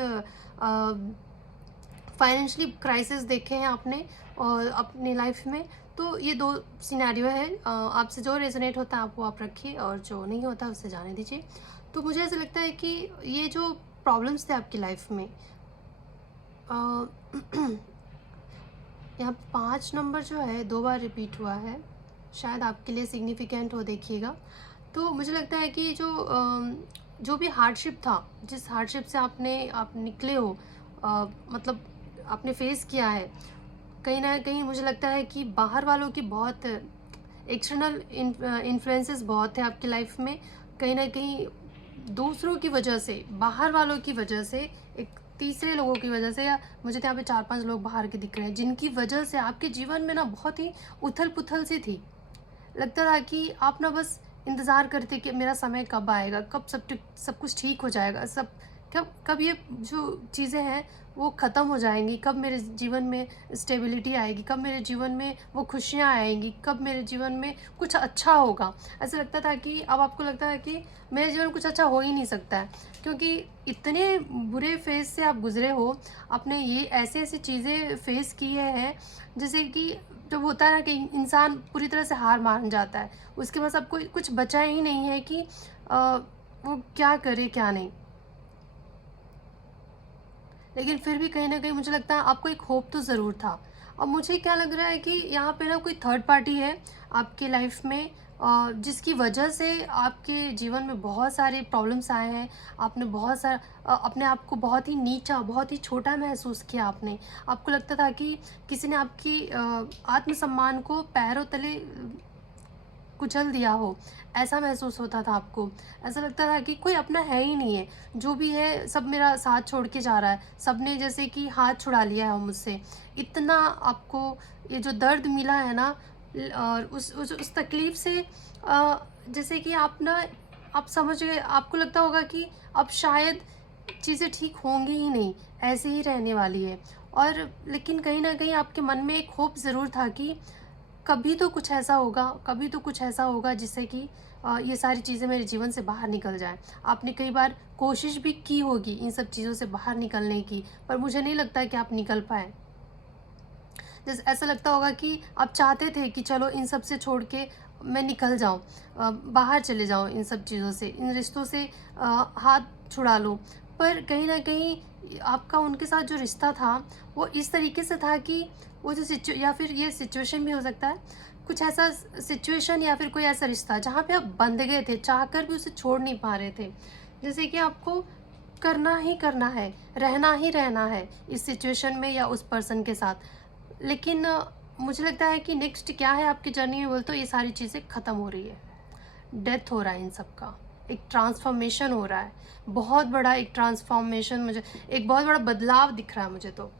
फाइनेंशियली क्राइसिस देखे हैं आपने और अपनी लाइफ में। तो ये दो सिनेरियो है, आपसे जो रेजोनेट होता है आप वो आप रखिए और जो नहीं होता उसे जाने दीजिए। तो मुझे ऐसा लगता है कि ये जो प्रॉब्लम्स थे आपकी लाइफ में, यहाँ 5 नंबर जो है 2 बार रिपीट हुआ है, शायद आपके लिए सिग्निफिकेंट हो, देखिएगा। तो मुझे लगता है कि जो भी हार्डशिप था, जिस हार्डशिप से आप निकले हो, मतलब आपने फेस किया है, कहीं ना कहीं मुझे लगता है कि बाहर वालों की बहुत एक्सटर्नल इन्फ्लुएंसेस बहुत है आपकी लाइफ में। कहीं ना कहीं दूसरों की वजह से, बाहर वालों की वजह से, एक तीसरे लोगों की वजह से, या मुझे तो यहाँ पे 4-5 लोग बाहर के दिख रहे हैं जिनकी वजह से आपके जीवन में ना बहुत ही उथल पुथल सी थी। लगता था कि आप ना बस इंतज़ार करते कि मेरा समय कब आएगा, कब सब कुछ ठीक हो जाएगा, सब कब कब ये जो चीज़ें हैं वो ख़त्म हो जाएंगी, कब मेरे जीवन में स्टेबिलिटी आएगी, कब मेरे जीवन में वो खुशियाँ आएंगी, कब मेरे जीवन में कुछ अच्छा होगा। ऐसा लगता था कि अब आपको लगता है कि मेरे जीवन में कुछ अच्छा हो ही नहीं सकता है, क्योंकि इतने बुरे फेज से आप गुजरे हो, आपने ये ऐसे ऐसी चीज़ें फेस की हैं जैसे कि जब होता है ना कि इंसान पूरी तरह से हार मान जाता है, उसके पास अब कोई कुछ बचा ही नहीं है कि वो क्या करे क्या नहीं। लेकिन फिर भी कहीं ना कहीं मुझे लगता है आपको एक होप तो ज़रूर था। और मुझे क्या लग रहा है कि यहाँ पे ना कोई थर्ड पार्टी है आपकी लाइफ में, जिसकी वजह से आपके जीवन में बहुत सारे प्रॉब्लम्स आए हैं। आपने बहुत सारा अपने आप को बहुत ही नीचा, बहुत ही छोटा महसूस किया आपने। आपको लगता था कि किसी ने आपकी आत्मसम्मान को पैरों तले कुचल दिया हो, ऐसा महसूस होता था आपको। ऐसा लगता था कि कोई अपना है ही नहीं है, जो भी है सब मेरा साथ छोड़ के जा रहा है, सबने जैसे कि हाथ छुड़ा लिया है मुझसे। इतना आपको ये जो दर्द मिला है ना, और उस तकलीफ़ से जैसे कि आप समझ गए, आपको लगता होगा कि अब शायद चीज़ें ठीक होंगी ही नहीं, ऐसे ही रहने वाली है। और लेकिन कहीं न कहीं आपके मन में एक होप ज़रूर था कि कभी तो कुछ ऐसा होगा, कभी तो कुछ ऐसा होगा जिससे कि ये सारी चीज़ें मेरे जीवन से बाहर निकल जाएँ। आपने कई बार कोशिश भी की होगी इन सब चीज़ों से बाहर निकलने की, पर मुझे नहीं लगता कि आप निकल पाए। जैसे ऐसा लगता होगा कि आप चाहते थे कि चलो इन सब से छोड़ के मैं निकल जाऊँ, बाहर चले जाऊँ इन सब चीज़ों से, इन रिश्तों से हाथ छुड़ा लूँ। पर कहीं न कहीं आपका उनके साथ जो रिश्ता था, वो इस तरीके से था कि वो जो या फिर ये सिचुएशन भी हो सकता है, कुछ ऐसा सिचुएशन या फिर कोई ऐसा रिश्ता जहाँ पे आप बंध गए थे, चाहकर भी उसे छोड़ नहीं पा रहे थे। जैसे कि आपको करना ही करना है, रहना ही रहना है इस सिचुएशन में या उस पर्सन के साथ। लेकिन मुझे लगता है कि नेक्स्ट क्या है आपकी जर्नी में बोले तो ये सारी चीज़ें ख़त्म हो रही है। डेथ हो रहा है इन सब का। एक ट्रांसफ़ॉर्मेशन हो रहा है। बहुत बड़ा एक ट्रांसफ़ॉर्मेशन, मुझे एक बहुत बड़ा बदलाव दिख रहा है मुझे तो।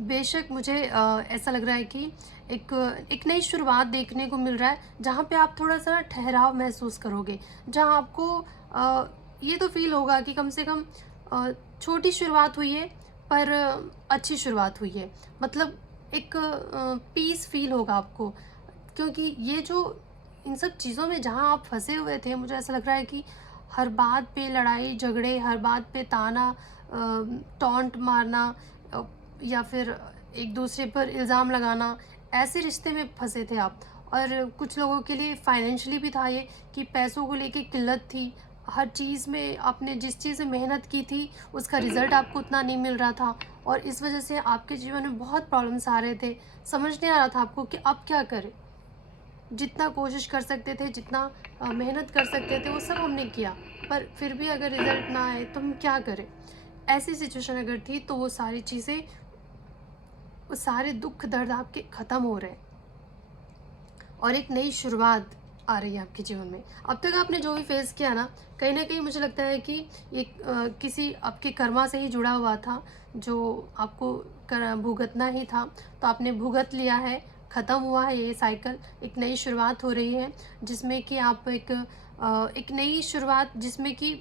बेशक मुझे ऐसा लग रहा है कि एक एक नई शुरुआत देखने को मिल रहा है, जहाँ पे आप थोड़ा-सा ठहराव महसूस करोगे। जहाँ आपको ये तो फ़ील होगा कि कम से कम छोटी शुरुआत हुई है, पर अच्छी शुरुआत हुई है। मतलब एक पीस फ़ील होगा आपको। क्योंकि ये जो इन सब चीज़ों में जहाँ आप फँसे हुए थे, मुझे ऐसा लग रहा है कि हर बात पे लड़ाई झगड़े, हर बात पे ताना, टॉन्ट मारना, अ, या फिर एक दूसरे पर इल्ज़ाम लगाना, ऐसे रिश्ते में फँसे थे आप। और कुछ लोगों के लिए फाइनेंशियली भी था ये, कि पैसों को लेके किल्लत थी। हर चीज़ में आपने जिस चीज़ में मेहनत की थी, उसका रिज़ल्ट आपको उतना नहीं मिल रहा था, और इस वज़ह से आपके जीवन में बहुत प्रॉब्लम्स आ रहे थे। समझ नहीं आ रहा था आपको कि अब क्या करें? जितना कोशिश कर सकते थे, जितना मेहनत कर सकते थे, वो सब हमने किया, पर फिर भी अगर रिज़ल्ट ना आए तो हम क्या करें? ऐसी सिचुएशन अगर थी तो वो सारी चीज़ें, वो सारे दुःख दर्द आपके ख़त्म हो रहे हैं, और एक नई शुरुआत आ रही है आपके जीवन में। अब तक आपने जो भी फेस किया ना, कहीं न कहीं मुझे लगता है कि ये किसी आपके कर्मा से ही जुड़ा हुआ था, जो आपको भुगतना ही था। तो आपने भुगत लिया है, ख़त्म हुआ है ये साइकिल, एक नई शुरुआत हो रही है, जिसमें कि आप एक नई शुरुआत, जिसमें कि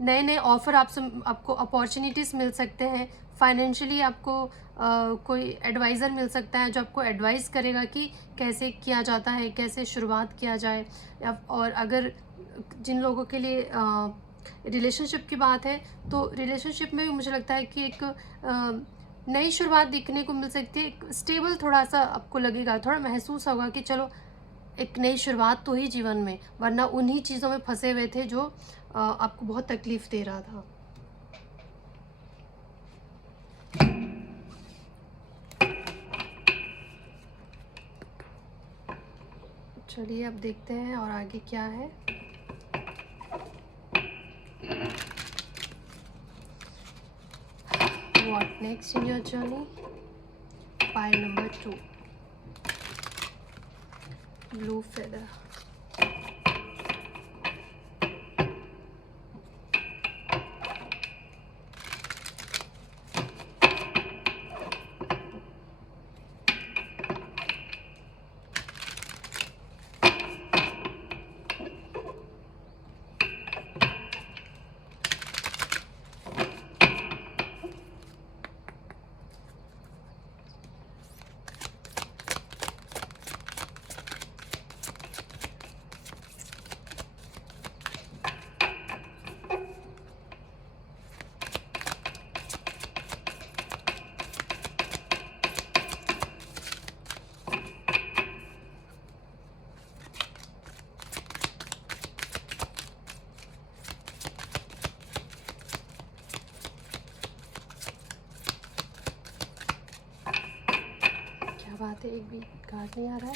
नए-नए ऑफ़र आपको अपॉर्च्युनिटीज़ मिल सकते हैं। फाइनेंशियली आपको कोई एडवाइज़र मिल सकता है, जो आपको एडवाइस करेगा कि कैसे किया जाता है, कैसे शुरुआत किया जाए। या और अगर जिन लोगों के लिए रिलेशनशिप की बात है, तो रिलेशनशिप में भी मुझे लगता है कि एक नई शुरुआत देखने को मिल सकती है। एक स्टेबल थोड़ा-सा आपको लगेगा, थोड़ा महसूस होगा कि चलो एक नई शुरुआत तो हुई जीवन में, वरना उन्हीं चीज़ों में फँसे हुए थे जो आपको बहुत तकलीफ़ दे रहा था। चलिए अब देखते हैं और आगे क्या है। What next in your journey? Pile number 2, blue feather. क्या बात है, एक भी कार्ड नहीं आ रहा है।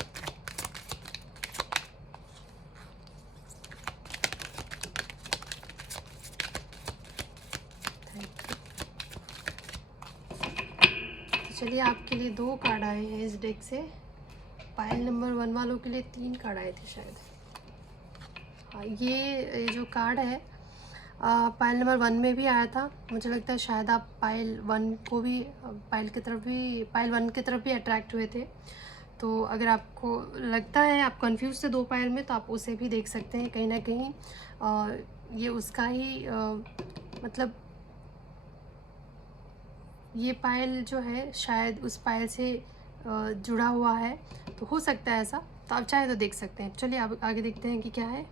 Thank you. तो चलिए आपके लिए 2 कार्ड आए हैं इस डेक से। पाइल नंबर 1 वालों के लिए 3 कार्ड आए थे शायद। हाँ, ये जो कार्ड है पाइल नंबर 1 में भी आया था। मुझे लगता है शायद आप पाइल 1 को भी, पाइल 1 की तरफ भी अट्रैक्ट हुए थे। तो अगर आपको लगता है आप कंफ्यूज थे 2 पायल में, तो आप उसे भी देख सकते हैं। कहीं न कहीं ये उसका ही मतलब ये पायल जो है शायद उस पायल से जुड़ा हुआ है, तो हो सकता है ऐसा। तो आप चाहे तो देख सकते हैं। चलिए अब आगे देखते हैं कि क्या है।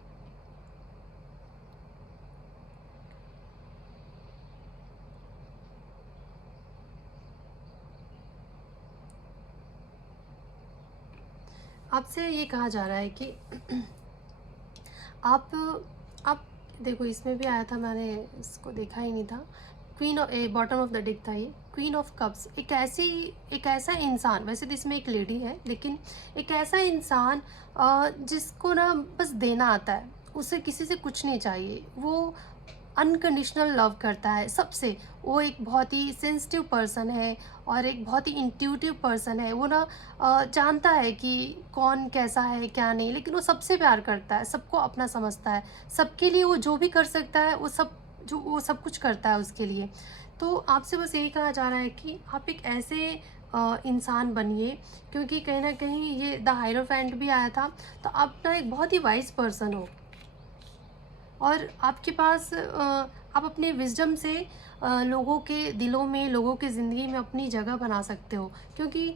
आपसे ये कहा जा रहा है कि आप आप देखो, इसमें भी आया था, मैंने इसको देखा ही नहीं था। Queen of bottom of the deck था ये, क्वीन ऑफ कप्स। एक ऐसा इंसान, वैसे तो इसमें एक लेडी है, लेकिन एक ऐसा इंसान जिसको ना बस देना आता है, उसे किसी से कुछ नहीं चाहिए। वो अनकंडीशनल लव करता है सबसे। वो एक बहुत ही सेंसिटिव पर्सन है और एक बहुत ही इंट्यूटिव पर्सन है। वो ना जानता है कि कौन कैसा है क्या नहीं, लेकिन वो सबसे प्यार करता है, सबको अपना समझता है, सबके लिए वो जो भी कर सकता है वो सब कुछ करता है उसके लिए। तो आपसे बस यही कहा जा रहा है कि आप एक ऐसे इंसान बनिए, क्योंकि कहीं ना कहीं ये द हायरोफेंट भी आया था। तो आप ना एक बहुत ही वाइज पर्सन हो, और आपके पास आप अपने विजडम से लोगों के दिलों में, लोगों की ज़िंदगी में अपनी जगह बना सकते हो। क्योंकि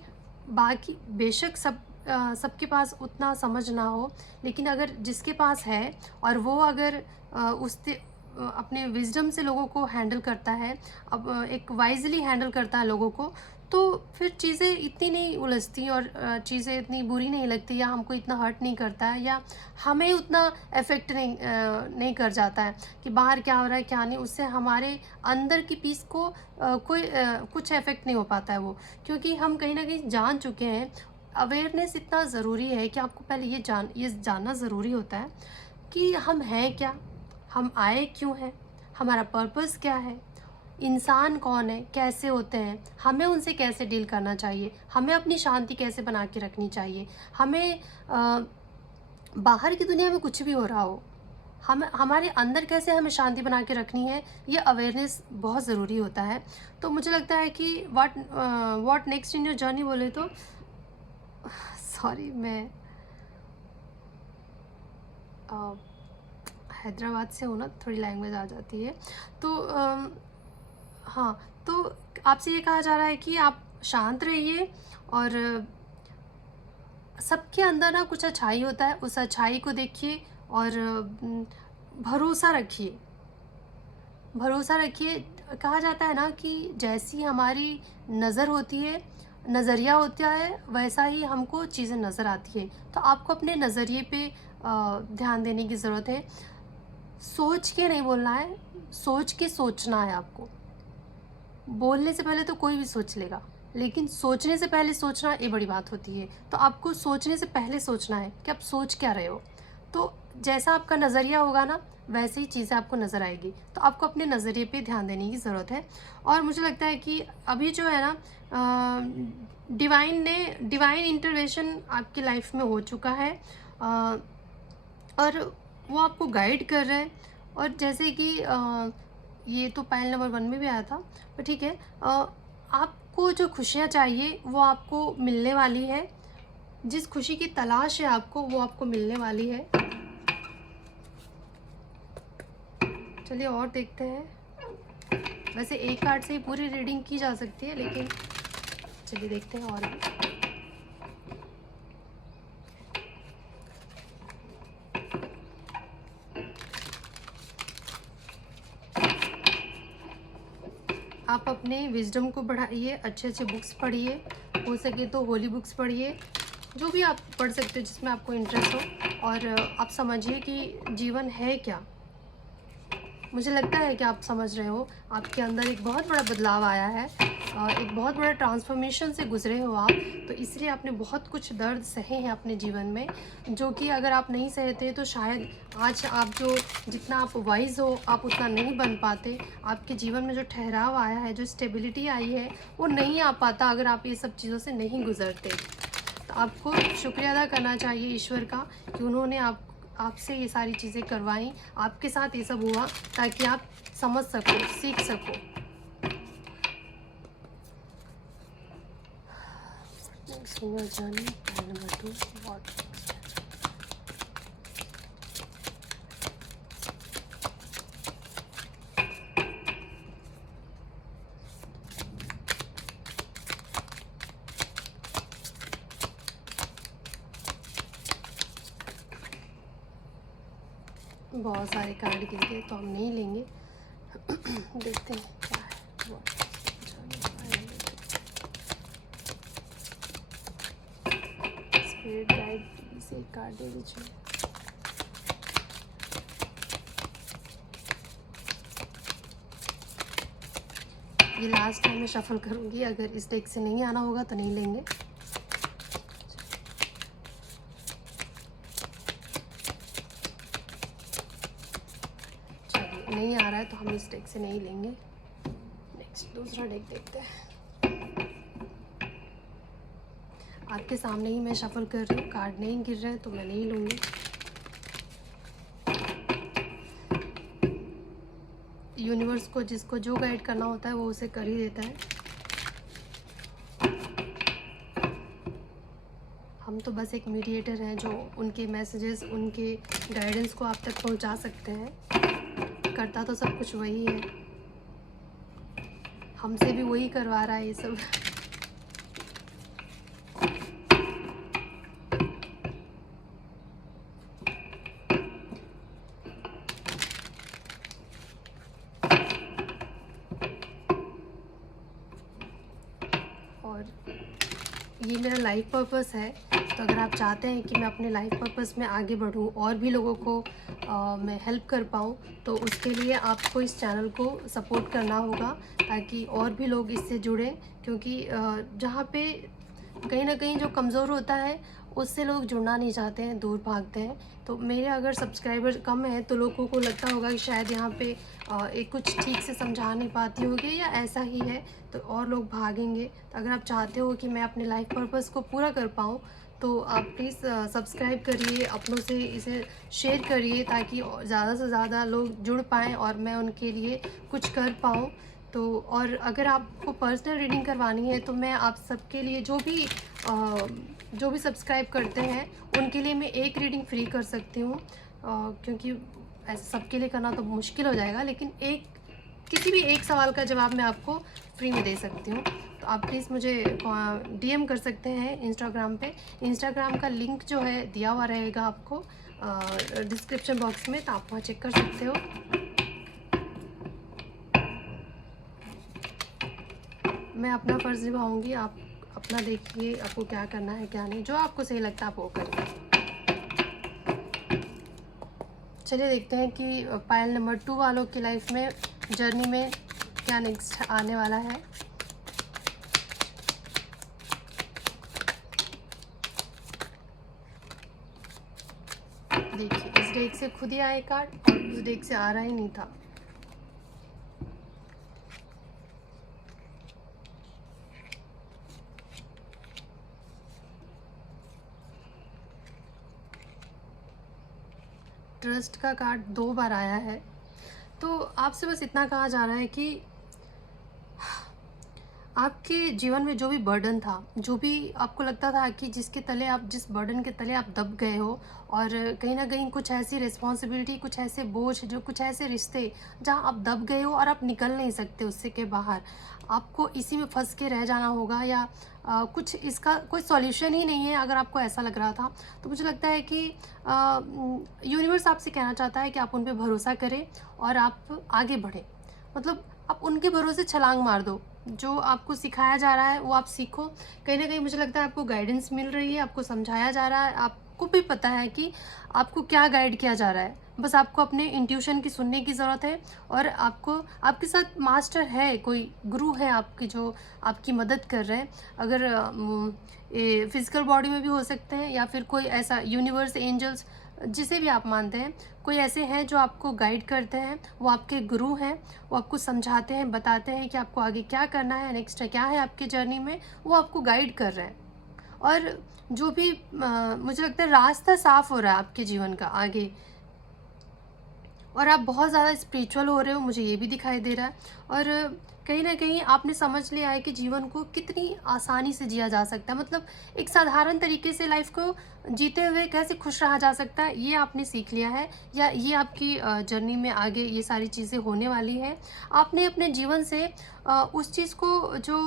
बाकी बेशक सबके पास उतना समझ ना हो, लेकिन अगर जिसके पास है और वो अगर अपने विजडम से लोगों को हैंडल करता है, अब एक वाइजली हैंडल करता है लोगों को, तो फिर चीज़ें इतनी नहीं उलझती और चीज़ें इतनी बुरी नहीं लगती, या हमको इतना हर्ट नहीं करता है, या हमें उतना इफ़ेक्ट नहीं कर जाता है कि बाहर क्या हो रहा है क्या नहीं। उससे हमारे अंदर की पीस को कुछ इफ़ेक्ट नहीं हो पाता है वो, क्योंकि हम कहीं ना कहीं जान चुके हैं। अवेयरनेस इतना ज़रूरी है कि आपको पहले ये जानना ज़रूरी होता है कि हम हैं क्या, हम आए क्यों हैं, हमारा पर्पस क्या है, इंसान कौन है, कैसे होते हैं, हमें उनसे कैसे डील करना चाहिए, हमें अपनी शांति कैसे बना के रखनी चाहिए, हमें बाहर की दुनिया में कुछ भी हो रहा हो, हम हमारे अंदर कैसे हमें शांति बना के रखनी है, ये अवेयरनेस बहुत ज़रूरी होता है। तो मुझे लगता है कि what next in your journey बोले तो सॉरी, मैं हैदराबाद से हूँ ना, थोड़ी लैंग्वेज आ जाती है। तो हाँ, तो आपसे ये कहा जा रहा है कि आप शांत रहिए, और सबके अंदर ना कुछ अच्छाई होता है, उस अच्छाई को देखिए, और भरोसा रखिए। भरोसा रखिए। कहा जाता है ना कि जैसी हमारी नज़र होती है, नज़रिया होता है, वैसा ही हमको चीज़ें नज़र आती है। तो आपको अपने नज़रिए पे ध्यान देने की ज़रूरत है। सोच के नहीं बोलना है, सोच के सोचना है आपको। बोलने से पहले तो कोई भी सोच लेगा, लेकिन सोचने से पहले सोचना ये बड़ी बात होती है। तो आपको सोचने से पहले सोचना है कि आप सोच क्या रहे हो। तो जैसा आपका नज़रिया होगा ना, वैसे ही चीज़ें आपको नज़र आएगी। तो आपको अपने नज़रिए पे ध्यान देने की ज़रूरत है। और मुझे लगता है कि अभी जो है ना, डिवाइन इंटरवेंशन आपकी लाइफ में हो चुका है, और वो आपको गाइड कर रहे हैं। और जैसे कि ये तो पायल नंबर 1 में भी आया था, पर ठीक है। आपको जो खुशियाँ चाहिए वो आपको मिलने वाली है, जिस खुशी की तलाश है आपको, वो आपको मिलने वाली है। चलिए और देखते हैं। वैसे एक कार्ड से ही पूरी रीडिंग की जा सकती है, लेकिन चलिए देखते हैं और भी। आप अपने विजडम को बढ़ाइए, अच्छे अच्छे बुक्स पढ़िए, हो सके तो होली बुक्स पढ़िए, जो भी आप पढ़ सकते हो जिसमें आपको इंटरेस्ट हो। और आप समझिए कि जीवन है क्या। मुझे लगता है कि आप समझ रहे हो, आपके अंदर एक बहुत बड़ा बदलाव आया है, एक बहुत बड़ा ट्रांसफॉर्मेशन से गुजरे हो आप। तो इसलिए आपने बहुत कुछ दर्द सहे हैं अपने जीवन में, जो कि अगर आप नहीं सहते तो शायद आज आप जितना आप वाइज हो, आप उतना नहीं बन पाते। आपके जीवन में जो ठहराव आया है, जो स्टेबिलिटी आई है, वो नहीं आ पाता अगर आप ये सब चीज़ों से नहीं गुजरते। तो आपको शुक्रिया अदा करना चाहिए ईश्वर का कि उन्होंने आपसे ये सारी चीज़ें करवाई, आपके साथ ये सब हुआ, ताकि आप समझ सको, सीख सको। Next in your journey, point number 2, what. बहुत सारे कार्ड गिर गए तो हम नहीं लेंगे। देखते हैं क्या है। स्पिरिट गाइड प्लीज एक कार्ड दे दीजिए। ये लास्ट टाइम मैं शफल करूँगी, अगर इस डेक से नहीं आना होगा तो नहीं लेंगे। नहीं आ रहा है तो हम इस डेक से नहीं लेंगे। नेक्स्ट दूसरा डेक देखते हैं। आपके सामने ही मैं शफल कर रही हूँ, कार्ड नहीं गिर रहे हैं तो मैं नहीं लूँगी। यूनिवर्स को जिसको जो गाइड करना होता है वो उसे कर ही देता है। हम तो बस एक मीडिएटर हैं जो उनके मैसेजेस, उनके गाइडेंस को आप तक पहुंचा सकते हैं। करता तो सब कुछ वही है, हमसे भी वही करवा रहा है ये सब। और ये मेरा लाइफ पर्पस है, तो अगर आप चाहते हैं कि मैं अपने लाइफ पर्पस में आगे बढ़ूं और भी लोगों को मैं हेल्प कर पाऊं, तो उसके लिए आपको इस चैनल को सपोर्ट करना होगा ताकि और भी लोग इससे जुड़ें। क्योंकि जहाँ पे कहीं ना कहीं जो कमज़ोर होता है उससे लोग जुड़ना नहीं चाहते हैं, दूर भागते हैं। तो मेरे अगर सब्सक्राइबर कम है तो लोगों को लगता होगा कि शायद यहाँ पे एक कुछ ठीक से समझा नहीं पाती होगी या ऐसा ही है, तो और लोग भागेंगे। तो अगर आप चाहते हो कि मैं अपने लाइफ पर्पस को पूरा कर पाऊँ तो आप प्लीज़ सब्सक्राइब करिए, अपनों से इसे शेयर करिए ताकि ज़्यादा से ज़्यादा लोग जुड़ पाएँ और मैं उनके लिए कुछ कर पाऊँ। तो और अगर आपको पर्सनल रीडिंग करवानी है तो मैं आप सबके लिए जो भी सब्सक्राइब करते हैं उनके लिए मैं एक रीडिंग फ्री कर सकती हूँ, क्योंकि ऐसे सबके लिए करना तो मुश्किल हो जाएगा, लेकिन किसी भी एक सवाल का जवाब मैं आपको फ्री में दे सकती हूँ। तो आप प्लीज़ मुझे DM कर सकते हैं इंस्टाग्राम पे। इंस्टाग्राम का लिंक जो है दिया हुआ रहेगा आपको डिस्क्रिप्शन बॉक्स में, तो आप वहाँ चेक कर सकते हो। मैं अपना फ़र्ज़ निभाऊंगी, आप अपना देखिए आपको क्या करना है क्या नहीं, जो आपको सही लगता है आप वो करिए। चलिए देखते हैं कि पायल नंबर 2 वालों की लाइफ में जर्नी में क्या नेक्स्ट आने वाला है। देखिए इस डेक से खुद ही आए कार्ड और उस डेक से आ रहा ही नहीं था। ट्रस्ट का कार्ड 2 बार आया है। तो आपसे बस इतना कहा जा रहा है कि आपके जीवन में जो भी बर्डन था, जो भी आपको लगता था कि जिस बर्डन के तले आप दब गए हो, और कहीं ना कहीं कुछ ऐसी रिस्पॉन्सिबिलिटी, कुछ ऐसे बोझ, कुछ ऐसे रिश्ते जहां आप दब गए हो और आप निकल नहीं सकते उससे के बाहर, आपको इसी में फंस के रह जाना होगा, या कुछ इसका कोई सॉल्यूशन ही नहीं है। अगर आपको ऐसा लग रहा था तो मुझे लगता है कि यूनिवर्स आपसे कहना चाहता है कि आप उन पर भरोसा करें और आप आगे बढ़ें। मतलब आप उनके भरोसे छलांग मार दो, जो आपको सिखाया जा रहा है वो आप सीखो। कहीं ना कहीं मुझे लगता है आपको गाइडेंस मिल रही है, आपको समझाया जा रहा है, आपको भी पता है कि आपको क्या गाइड किया जा रहा है। बस आपको अपने इंट्यूशन की सुनने की ज़रूरत है, और आपके साथ मास्टर है, कोई गुरु है आपकी जो आपकी मदद कर रहे हैं। अगर फिजिकल बॉडी में भी हो सकते हैं, या फिर कोई ऐसा यूनिवर्स, एंजल्स, जिसे भी आप मानते हैं, कोई ऐसे हैं जो आपको गाइड करते हैं, वो आपके गुरु हैं, वो आपको समझाते हैं, बताते हैं कि आपको आगे क्या करना है, नेक्स्ट क्या है आपकी जर्नी में, वो आपको गाइड कर रहे हैं। और जो भी मुझे लगता है रास्ता साफ हो रहा है आपके जीवन का आगे, और आप बहुत ज़्यादा स्पिरिचुअल हो रहे हो, मुझे ये भी दिखाई दे रहा है। और कहीं न कहीं आपने समझ लिया है कि जीवन को कितनी आसानी से जिया जा सकता है। मतलब एक साधारण तरीके से लाइफ़ को जीते हुए कैसे खुश रहा जा सकता है, ये आपने सीख लिया है, या ये आपकी जर्नी में आगे ये सारी चीज़ें होने वाली हैं। आपने अपने जीवन से उस चीज़ को जो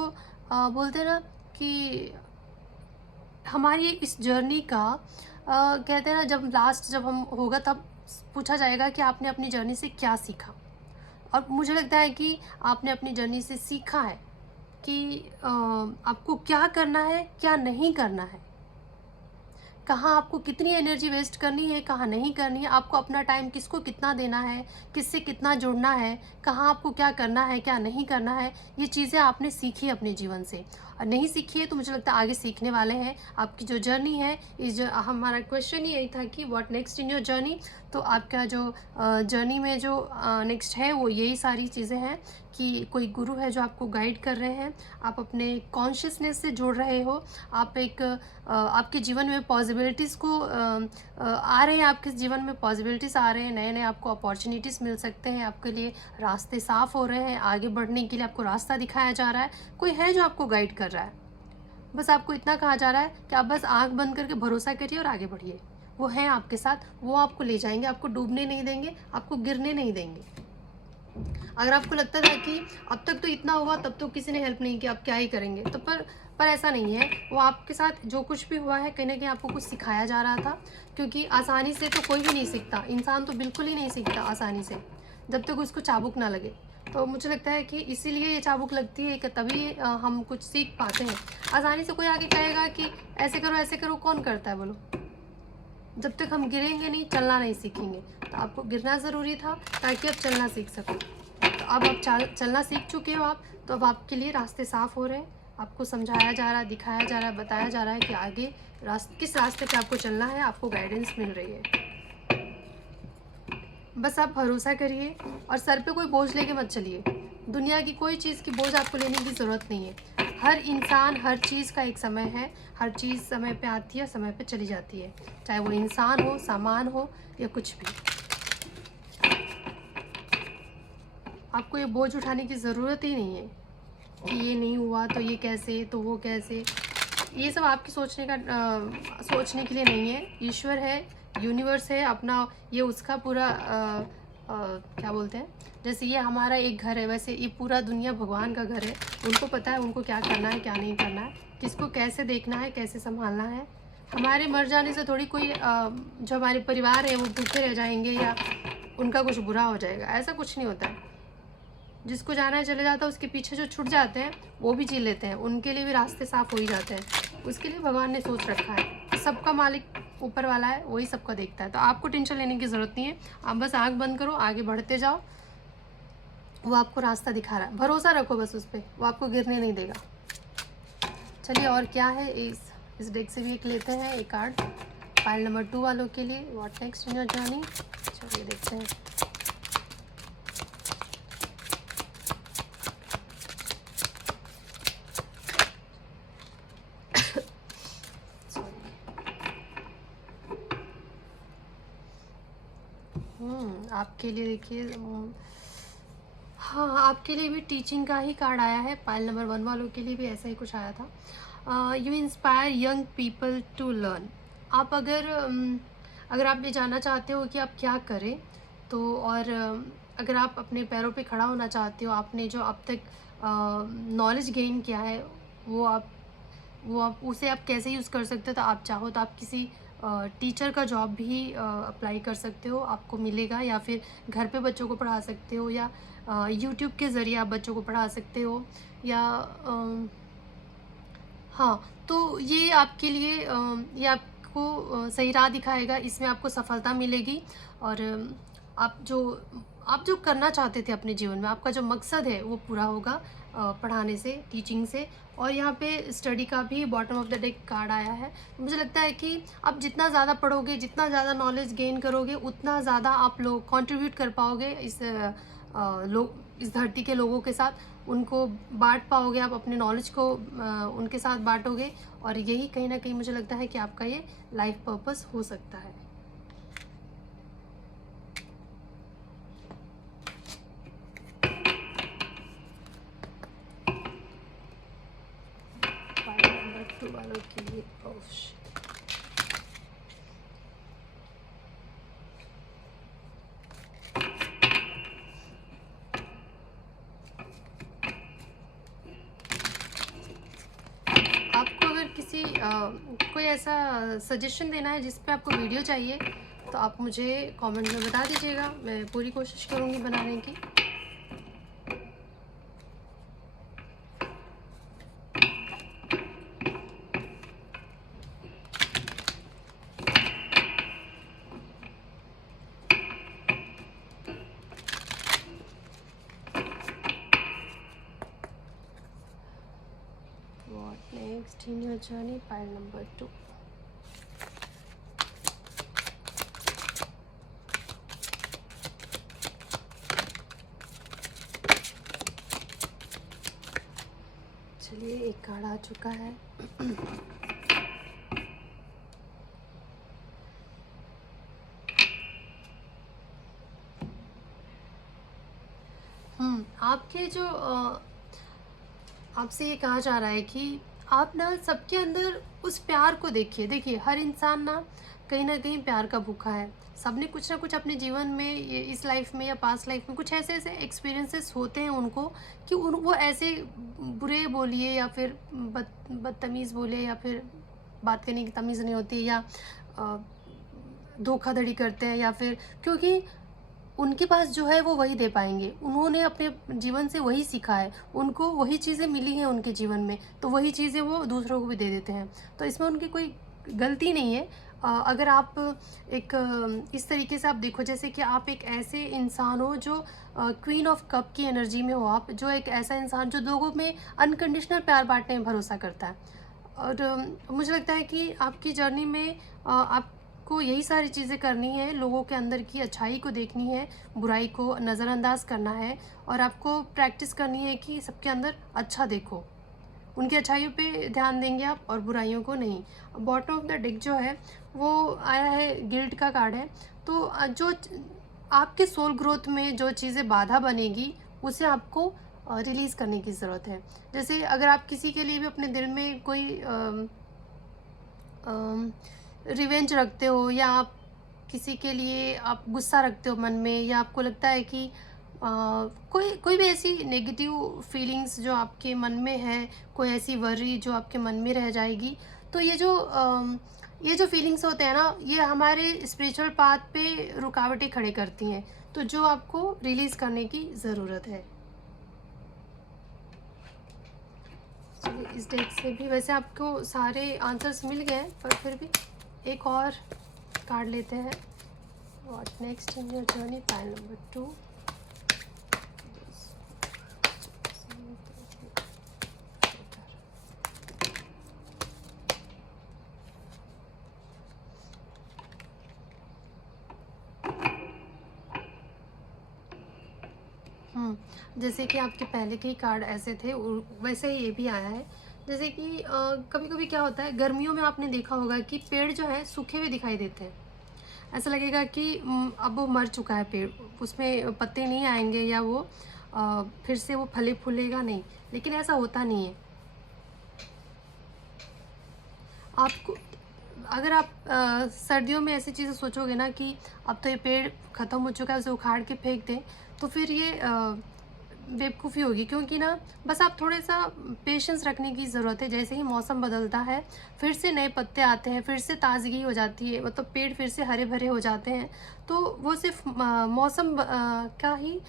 बोलते हैं ना कि हमारी इस जर्नी का कहते हैं ना, जब हम होगा तब पूछा जाएगा कि आपने अपनी जर्नी से क्या सीखा। और मुझे लगता है कि आपने अपनी जर्नी से सीखा है कि आपको क्या करना है, क्या नहीं करना है, कहाँ आपको कितनी एनर्जी वेस्ट करनी है, कहाँ नहीं करनी है, आपको अपना टाइम किसको कितना देना है, किससे कितना जुड़ना है, कहाँ आपको क्या करना है, क्या नहीं करना है। ये चीज़ें आपने सीखी अपने जीवन से, और नहीं सीखी है तो मुझे लगता है आगे सीखने वाले हैं। आपकी जो जर्नी है, इस जो हमारा क्वेश्चन ही यही था कि what next in your journey. तो आपका जो जर्नी में जो नेक्स्ट है वो यही सारी चीज़ें हैं कि कोई गुरु है जो आपको गाइड कर रहे हैं, आप अपने कॉन्शियसनेस से जुड़ रहे हो, आप एक आपके जीवन में पॉसिबिलिटीज़ को आ रहे हैं, आपके जीवन में पॉसिबिलिटीज़ आ रहे हैं, नए नए आपको अपॉर्चुनिटीज़ मिल सकते हैं, आपके लिए रास्ते साफ़ हो रहे हैं, आगे बढ़ने के लिए आपको रास्ता दिखाया जा रहा है, कोई है जो आपको गाइड कर रहा है। बस आपको इतना कहा जा रहा है कि आप बस आँख बंद करके भरोसा करिए और आगे बढ़िए। वो हैं आपके साथ, वो आपको ले जाएंगे, आपको डूबने नहीं देंगे, आपको गिरने नहीं देंगे। अगर आपको लगता था कि अब तक तो इतना हुआ, तब तो किसी ने हेल्प नहीं किया, आप क्या ही करेंगे, तो पर ऐसा नहीं है। वो आपके साथ जो कुछ भी हुआ है, कहीं ना कहीं आपको कुछ सिखाया जा रहा था, क्योंकि आसानी से तो कोई भी नहीं सीखता, इंसान तो बिल्कुल ही नहीं सीखता आसानी से, जब तक उसको चाबुक ना लगे। तो मुझे लगता है कि इसीलिए ये चाबुक लगती है कि तभी हम कुछ सीख पाते हैं। आसानी से कोई आके कहेगा कि ऐसे करो, कौन करता है बोलो? जब तक हम गिरेंगे नहीं, चलना नहीं सीखेंगे। तो आपको गिरना ज़रूरी था ताकि आप चलना सीख सको। तो अब आप चलना सीख चुके हो आप, तो अब आपके लिए रास्ते साफ़ हो रहे हैं, आपको समझाया जा रहा है, दिखाया जा रहा है, बताया जा रहा है कि आगे किस रास्ते पे आपको चलना है, आपको गाइडेंस मिल रही है। बस आप भरोसा करिए और सर पे कोई बोझ लेके मत चलिए। दुनिया की कोई चीज़ की बोझ आपको लेने की ज़रूरत नहीं है। हर इंसान, हर चीज़ का एक समय है, हर चीज़ समय पे आती है, समय पे चली जाती है, चाहे वो इंसान हो, सामान हो या कुछ भी। आपको ये बोझ उठाने की ज़रूरत ही नहीं है कि ये नहीं हुआ तो ये कैसे, तो वो कैसे। ये सब आपकी सोचने के लिए नहीं है। ईश्वर है, यूनिवर्स है अपना, ये उसका पूरा क्या बोलते हैं, जैसे ये हमारा एक घर है, वैसे ये पूरा दुनिया भगवान का घर है। उनको पता है उनको क्या करना है, क्या नहीं करना है, किसको कैसे देखना है, कैसे संभालना है। हमारे मर जाने से थोड़ी कोई जो हमारे परिवार है वो भूखे रह जाएंगे या उनका कुछ बुरा हो जाएगा, ऐसा कुछ नहीं होता है। जिसको जाना है चले जाता है, उसके पीछे जो छूट जाते हैं वो भी जी लेते हैं, उनके लिए भी रास्ते साफ हो ही जाते हैं। उसके लिए भगवान ने सोच रखा है, सबका मालिक ऊपर वाला है, वही सबका देखता है। तो आपको टेंशन लेने की ज़रूरत नहीं है, आप बस आंख बंद करो, आगे बढ़ते जाओ, वो आपको रास्ता दिखा रहा है, भरोसा रखो बस उस पर, वो आपको गिरने नहीं देगा। चलिए और क्या है, इस डेक से भी एक लेते हैं, एक कार्ड फाइल नंबर 2 वालों के लिए, what next in your journey. चलिए देखते हैं। आपके लिए देखिए, हाँ, आपके लिए भी टीचिंग का ही कार्ड आया है। पाइल नंबर 1 वालों के लिए भी ऐसा ही कुछ आया था। You inspire young people to learn. आप अगर आप ये जानना चाहते हो कि आप क्या करें, तो और अगर आप अपने पैरों पे खड़ा होना चाहते हो, आपने जो अब तक नॉलेज गेन किया है वो आप उसे आप कैसे यूज़ कर सकते हो, तो आप चाहो तो आप किसी टीचर का जॉब भी अप्लाई कर सकते हो, आपको मिलेगा, या फिर घर पे बच्चों को पढ़ा सकते हो, या यूट्यूब के ज़रिए आप बच्चों को पढ़ा सकते हो, या हाँ, तो ये आपके लिए ये आपको सही राह दिखाएगा, इसमें आपको सफलता मिलेगी। और आप जो करना चाहते थे अपने जीवन में, आपका जो मकसद है वो पूरा होगा पढ़ाने से, टीचिंग से। और यहाँ पे स्टडी का भी bottom of the deck card आया है। मुझे लगता है कि आप जितना ज़्यादा पढ़ोगे, जितना ज़्यादा नॉलेज गेन करोगे, उतना ज़्यादा आप लोग कंट्रीब्यूट कर पाओगे इस धरती के लोगों के साथ, उनको बांट पाओगे, आप अपने नॉलेज को उनके साथ बांटोगे। और यही कहीं ना कहीं मुझे लगता है कि आपका ये लाइफ पर्पस हो सकता है। वालों के लिए आपको अगर किसी कोई ऐसा सजेशन देना है जिस पे आपको वीडियो चाहिए तो आप मुझे कमेंट में बता दीजिएगा, मैं पूरी कोशिश करूँगी बनाने की। What next in your journey? Pile number 2. चलिए, एक कार्ड आ चुका है। आपके जो आपसे ये कहा जा रहा है कि आप ना सबके अंदर उस प्यार को देखिए। देखिए, हर इंसान ना कहीं प्यार का भूखा है। सबने कुछ ना कुछ अपने जीवन में, ये इस लाइफ में या पास्ट लाइफ में कुछ ऐसे ऐसे एक्सपीरियंसेस होते हैं उनको कि वो ऐसे बुरे बोलिए या फिर बदतमीज़ बोलिए या फिर बात करने की तमीज़ नहीं होती, या अ, धोखाधड़ी करते हैं, या फिर क्योंकि उनके पास जो है वो वही दे पाएंगे। उन्होंने अपने जीवन से वही सीखा है, उनको वही चीज़ें मिली हैं उनके जीवन में, तो वही चीज़ें वो दूसरों को भी दे देते हैं। तो इसमें उनकी कोई गलती नहीं है। अगर आप एक इस तरीके से आप देखो, जैसे कि आप एक ऐसे इंसान हो जो क्वीन ऑफ कप की एनर्जी में हो, आप जो एक ऐसा इंसान जो लोगों में अनकंडीशनल प्यार बांटने में भरोसा करता है। और मुझे लगता है कि आपकी जर्नी में आपको यही सारी चीज़ें करनी है। लोगों के अंदर की अच्छाई को देखनी है, बुराई को नज़रअंदाज करना है, और आपको प्रैक्टिस करनी है कि सबके अंदर अच्छा देखो। उनकी अच्छाइयों पे ध्यान देंगे आप और बुराइयों को नहीं। बॉटम ऑफ द डेक जो है वो आया है, गिल्ट का कार्ड है। तो जो आपके सोल ग्रोथ में जो चीज़ें बाधा बनेगी उसे आपको रिलीज़ करने की ज़रूरत है। जैसे अगर आप किसी के लिए भी अपने दिल में कोई रिवेंज रखते हो, या आप किसी के लिए आप गुस्सा रखते हो मन में, या आपको लगता है कि कोई कोई भी ऐसी नेगेटिव फीलिंग्स जो आपके मन में है, कोई ऐसी वरी जो आपके मन में रह जाएगी, तो ये जो फीलिंग्स होते हैं ना, ये हमारे स्पिरिचुअल पाथ पे रुकावटें खड़े करती हैं, तो जो आपको रिलीज़ करने की ज़रूरत है। चलिए, इस डेक से भी वैसे आपको सारे आंसर्स मिल गए हैं, पर फिर भी एक और कार्ड लेते हैं। What next in your journey, pile number 2। जैसे कि आपके पहले के ही कार्ड ऐसे थे, वैसे ही ये भी आया है। जैसे कि कभी कभी क्या होता है, गर्मियों में आपने देखा होगा कि पेड़ जो है सूखे हुए दिखाई देते हैं। ऐसा लगेगा कि अब वो मर चुका है पेड़, उसमें पत्ते नहीं आएंगे, या वो फिर से वो फले फूलेगा नहीं। लेकिन ऐसा होता नहीं है। आपको अगर आप सर्दियों में ऐसी चीज़ें सोचोगे ना कि अब तो ये पेड़ ख़त्म हो चुका है, उसे उखाड़ के फेंक दें, तो फिर ये बेवकूफ़ी होगी। क्योंकि ना बस आप थोड़ा सा पेशेंस रखने की ज़रूरत है। जैसे ही मौसम बदलता है, फिर से नए पत्ते आते हैं, फिर से ताज़गी हो जाती है, मतलब पेड़ फिर से हरे भरे हो जाते हैं। तो वो सिर्फ मौसम का ही,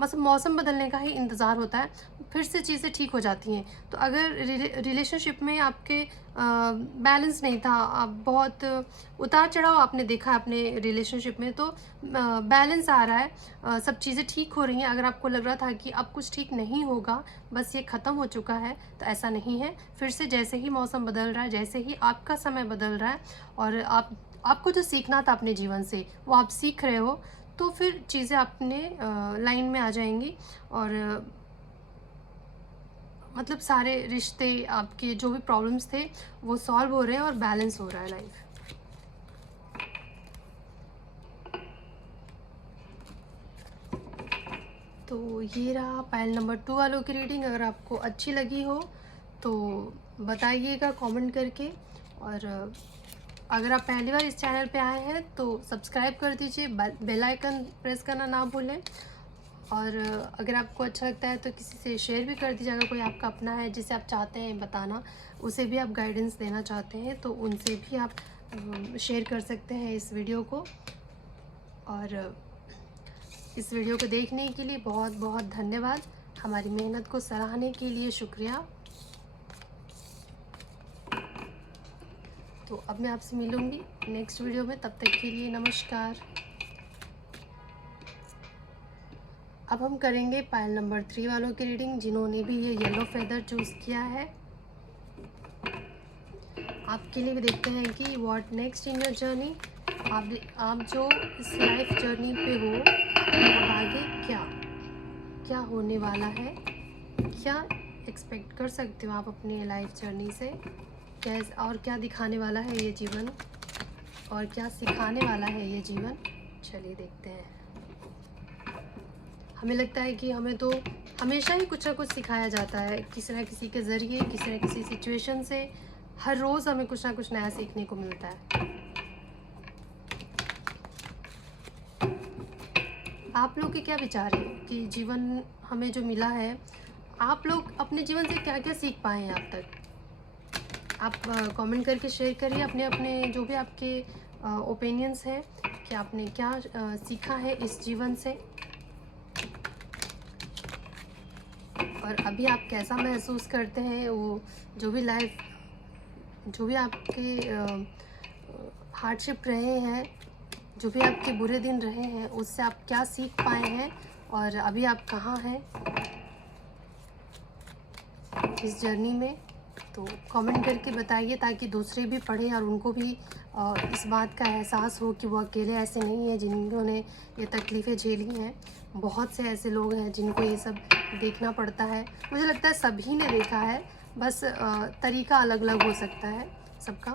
मतलब मौसम बदलने का ही इंतज़ार होता है, फिर से चीज़ें ठीक हो जाती हैं। तो अगर रिलेशनशिप में आपके बैलेंस नहीं था, आप बहुत उतार चढ़ाव आपने देखा अपने रिलेशनशिप में, तो बैलेंस आ रहा है, सब चीज़ें ठीक हो रही हैं। अगर आपको लग रहा था कि अब कुछ ठीक नहीं होगा, बस ये ख़त्म हो चुका है, तो ऐसा नहीं है। फिर से जैसे ही मौसम बदल रहा है, जैसे ही आपका समय बदल रहा है, और आपको जो सीखना था अपने जीवन से वो आप सीख रहे हो, तो फिर चीज़ें अपने लाइन में आ जाएंगी। और मतलब सारे रिश्ते, आपके जो भी प्रॉब्लम्स थे वो सॉल्व हो रहे हैं और बैलेंस हो रहा है लाइफ। तो ये रहा पाइल नंबर 2 वालों की रीडिंग। अगर आपको अच्छी लगी हो तो बताइएगा कमेंट करके। और अगर आप पहली बार इस चैनल पे आए हैं तो सब्सक्राइब कर दीजिए, बेल आइकन प्रेस करना ना भूलें। और अगर आपको अच्छा लगता है तो किसी से शेयर भी कर दीजिए। अगर कोई आपका अपना है जिसे आप चाहते हैं बताना, उसे भी आप गाइडेंस देना चाहते हैं तो उनसे भी आप शेयर कर सकते हैं इस वीडियो को। और इस वीडियो को देखने के लिए बहुत बहुत धन्यवाद। हमारी मेहनत को सराहने के लिए शुक्रिया। तो अब मैं आपसे मिलूँगी नेक्स्ट वीडियो में, तब तक के लिए नमस्कार। अब हम करेंगे पायल नंबर 3 वालों की रीडिंग, जिन्होंने भी ये येलो फेदर चूज़ किया है। आपके लिए भी देखते हैं कि what next in your journey. आप जो इस लाइफ जर्नी पे हो, अब आगे क्या क्या होने वाला है, क्या एक्सपेक्ट कर सकते हो आप अपनी लाइफ जर्नी से, कैसे और क्या दिखाने वाला है ये जीवन, और क्या सिखाने वाला है ये जीवन। चलिए देखते हैं। हमें लगता है कि हमें तो हमेशा ही कुछ ना कुछ सिखाया जाता है, किसी न किसी के ज़रिए, किसी न किसी सिचुएशन से। हर रोज़ हमें कुछ ना कुछ नया सीखने को मिलता है। आप लोग के क्या विचार हैं कि जीवन हमें जो मिला है, आप लोग अपने जीवन से क्या क्या सीख पाए हैं अब तक। आप कमेंट करके शेयर करिए अपने अपने जो भी आपके ओपिनियंस हैं कि आपने क्या सीखा है इस जीवन से, और अभी आप कैसा महसूस करते हैं। वो जो भी आपके हार्डशिप रहे हैं, जो भी आपके बुरे दिन रहे हैं, उससे आप क्या सीख पाए हैं, और अभी आप कहाँ हैं इस जर्नी में। तो कमेंट करके बताइए ताकि दूसरे भी पढ़ें और उनको भी इस बात का एहसास हो कि वो अकेले ऐसे नहीं हैं जिन्होंने ये तकलीफ़ें झेली हैं। बहुत से ऐसे लोग हैं जिनको ये सब देखना पड़ता है। मुझे लगता है सभी ने देखा है, बस तरीका अलग अलग हो सकता है सबका,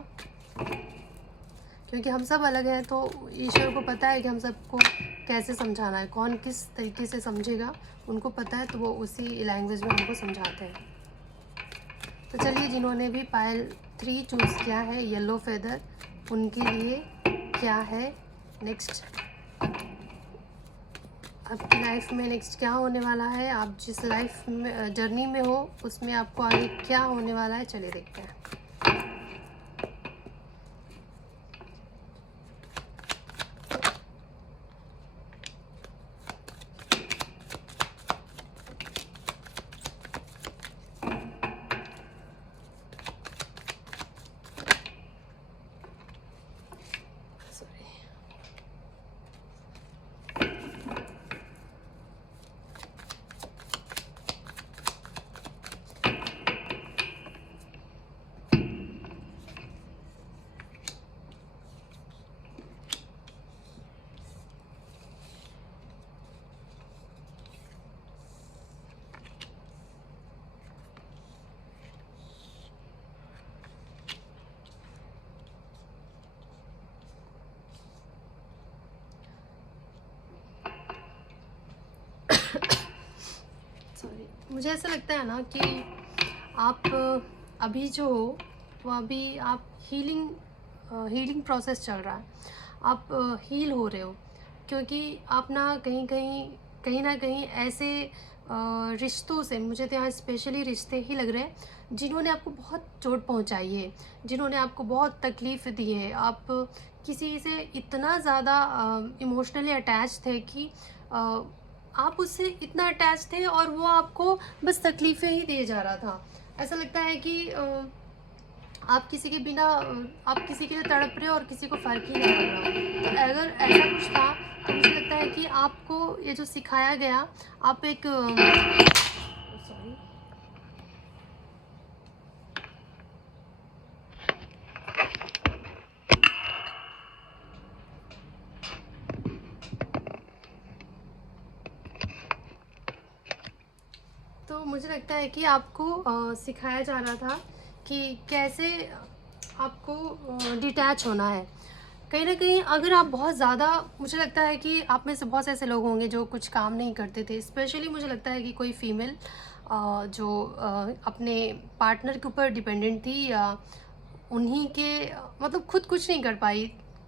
क्योंकि हम सब अलग हैं। तो ईश्वर को पता है कि हम सबको कैसे समझाना है, कौन किस तरीके से समझेगा, उनको पता है, तो वो उसी लैंग्वेज में हमको समझाते हैं। तो चलिए, जिन्होंने भी पायल 3 चूज़ किया है येलो फेदर, उनके लिए क्या है नेक्स्ट, आपकी लाइफ में नेक्स्ट क्या होने वाला है, आप जिस लाइफ में जर्नी में हो उसमें आपको आगे क्या होने वाला है। चलिए देखते हैं। सॉरी, मुझे ऐसा लगता है ना कि आप अभी जो हो वो अभी आप हीलिंग प्रोसेस चल रहा है। आप हील हो रहे हो, क्योंकि आप ना कहीं ना कहीं ऐसे रिश्तों से, मुझे तो यहाँ स्पेशली रिश्ते ही लग रहे हैं जिन्होंने आपको बहुत चोट पहुँचाई है, जिन्होंने आपको बहुत तकलीफ़ दी है। आप किसी से इतना ज़्यादा इमोशनली अटैच थे कि आप उससे इतना अटैच थे और वो आपको बस तकलीफ़ें ही दे जा रहा था। ऐसा लगता है कि आप किसी के बिना आप किसी के लिए तड़प रहे हो और किसी को फ़र्क ही नहीं पड़ रहा। तो अगर ऐसा कुछ था तो मुझे लगता है कि आपको ये जो सिखाया गया, आप एक सॉरी, तो मुझे लगता है कि आपको सिखाया जा रहा था कि कैसे आपको डिटैच होना है। कहीं ना कहीं अगर आप बहुत ज़्यादा, मुझे लगता है कि आप में से बहुत से ऐसे लोग होंगे जो कुछ काम नहीं करते थे। स्पेशली मुझे लगता है कि कोई फीमेल जो अपने पार्टनर के ऊपर डिपेंडेंट थी, या उन्हीं के मतलब खुद कुछ नहीं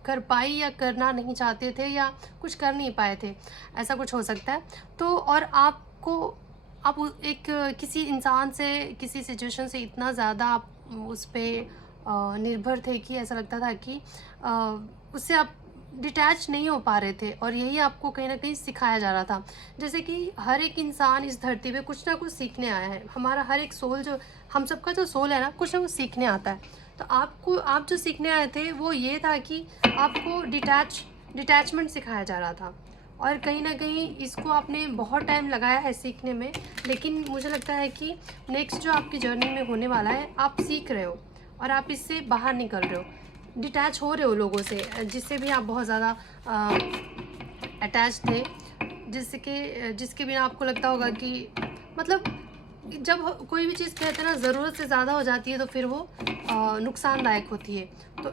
कर पाई या करना नहीं चाहते थे, या कुछ कर नहीं पाए थे, ऐसा कुछ हो सकता है। तो और आपको आप एक किसी इंसान से, किसी सिचुएशन से इतना ज़्यादा आप उस पे निर्भर थे कि ऐसा लगता था कि उससे आप डिटैच नहीं हो पा रहे थे, और यही आपको कहीं न कहीं सिखाया जा रहा था। जैसे कि हर एक इंसान इस धरती पे कुछ ना कुछ सीखने आया है। हमारा हर एक सोल, जो हम सबका जो सोल है ना, कुछ ना कुछ सीखने आता है। तो आप जो सीखने आए थे वो ये था कि आपको डिटैचमेंट सिखाया जा रहा था, और कहीं न कहीं इसको आपने बहुत टाइम लगाया है सीखने में। लेकिन मुझे लगता है कि नेक्स्ट जो आपकी जर्नी में होने वाला है, आप सीख रहे हो और आप इससे बाहर निकल रहे हो। डिटैच हो रहे हो लोगों से, जिससे भी आप बहुत ज़्यादा अटैच थे, जिसके बिना आपको लगता होगा कि मतलब जब कोई भी चीज़ कहते हैं ना, ज़रूरत से ज़्यादा हो जाती है तो फिर वो नुकसानदायक होती है। तो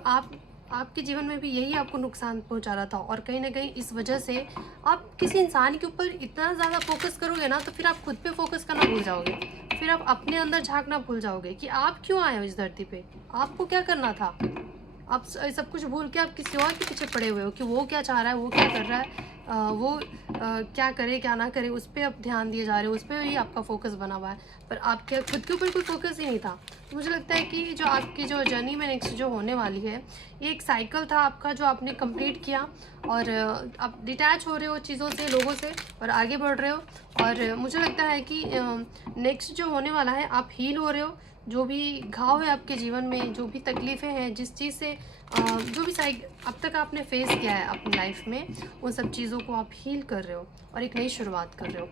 आपके जीवन में भी यही आपको नुकसान पहुंचा रहा था, और कहीं ना कहीं इस वजह से आप किसी इंसान के ऊपर इतना ज़्यादा फोकस करोगे ना, तो फिर आप खुद पे फोकस करना भूल जाओगे। फिर आप अपने अंदर झांकना भूल जाओगे कि आप क्यों आए हो इस धरती पे, आपको क्या करना था। आप सब कुछ भूल के आप किसी और के पीछे पड़े हुए हो कि वो क्या चाह रहा है, वो क्या कर रहा है, वो क्या करे क्या ना करे, उस पर आप ध्यान दिए जा रहे हो, उस पर ही आपका फोकस बना हुआ है। पर आपके खुद के ऊपर कोई फोकस ही नहीं था। तो मुझे लगता है कि जो आपकी जो जर्नी में नेक्स्ट जो होने वाली है, ये एक साइकिल था आपका जो आपने कंप्लीट किया, और आप डिटैच हो रहे हो चीज़ों से, लोगों से, और आगे बढ़ रहे हो। और मुझे लगता है कि नेक्स्ट जो होने वाला है, आप हील हो रहे हो। जो भी घाव है आपके जीवन में, जो भी तकलीफ़ें हैं, जिस चीज़ से जो भी अब तक आपने फेस किया है अपनी लाइफ में, उन सब चीज़ों को आप हील कर रहे हो और एक नई शुरुआत कर रहे हो।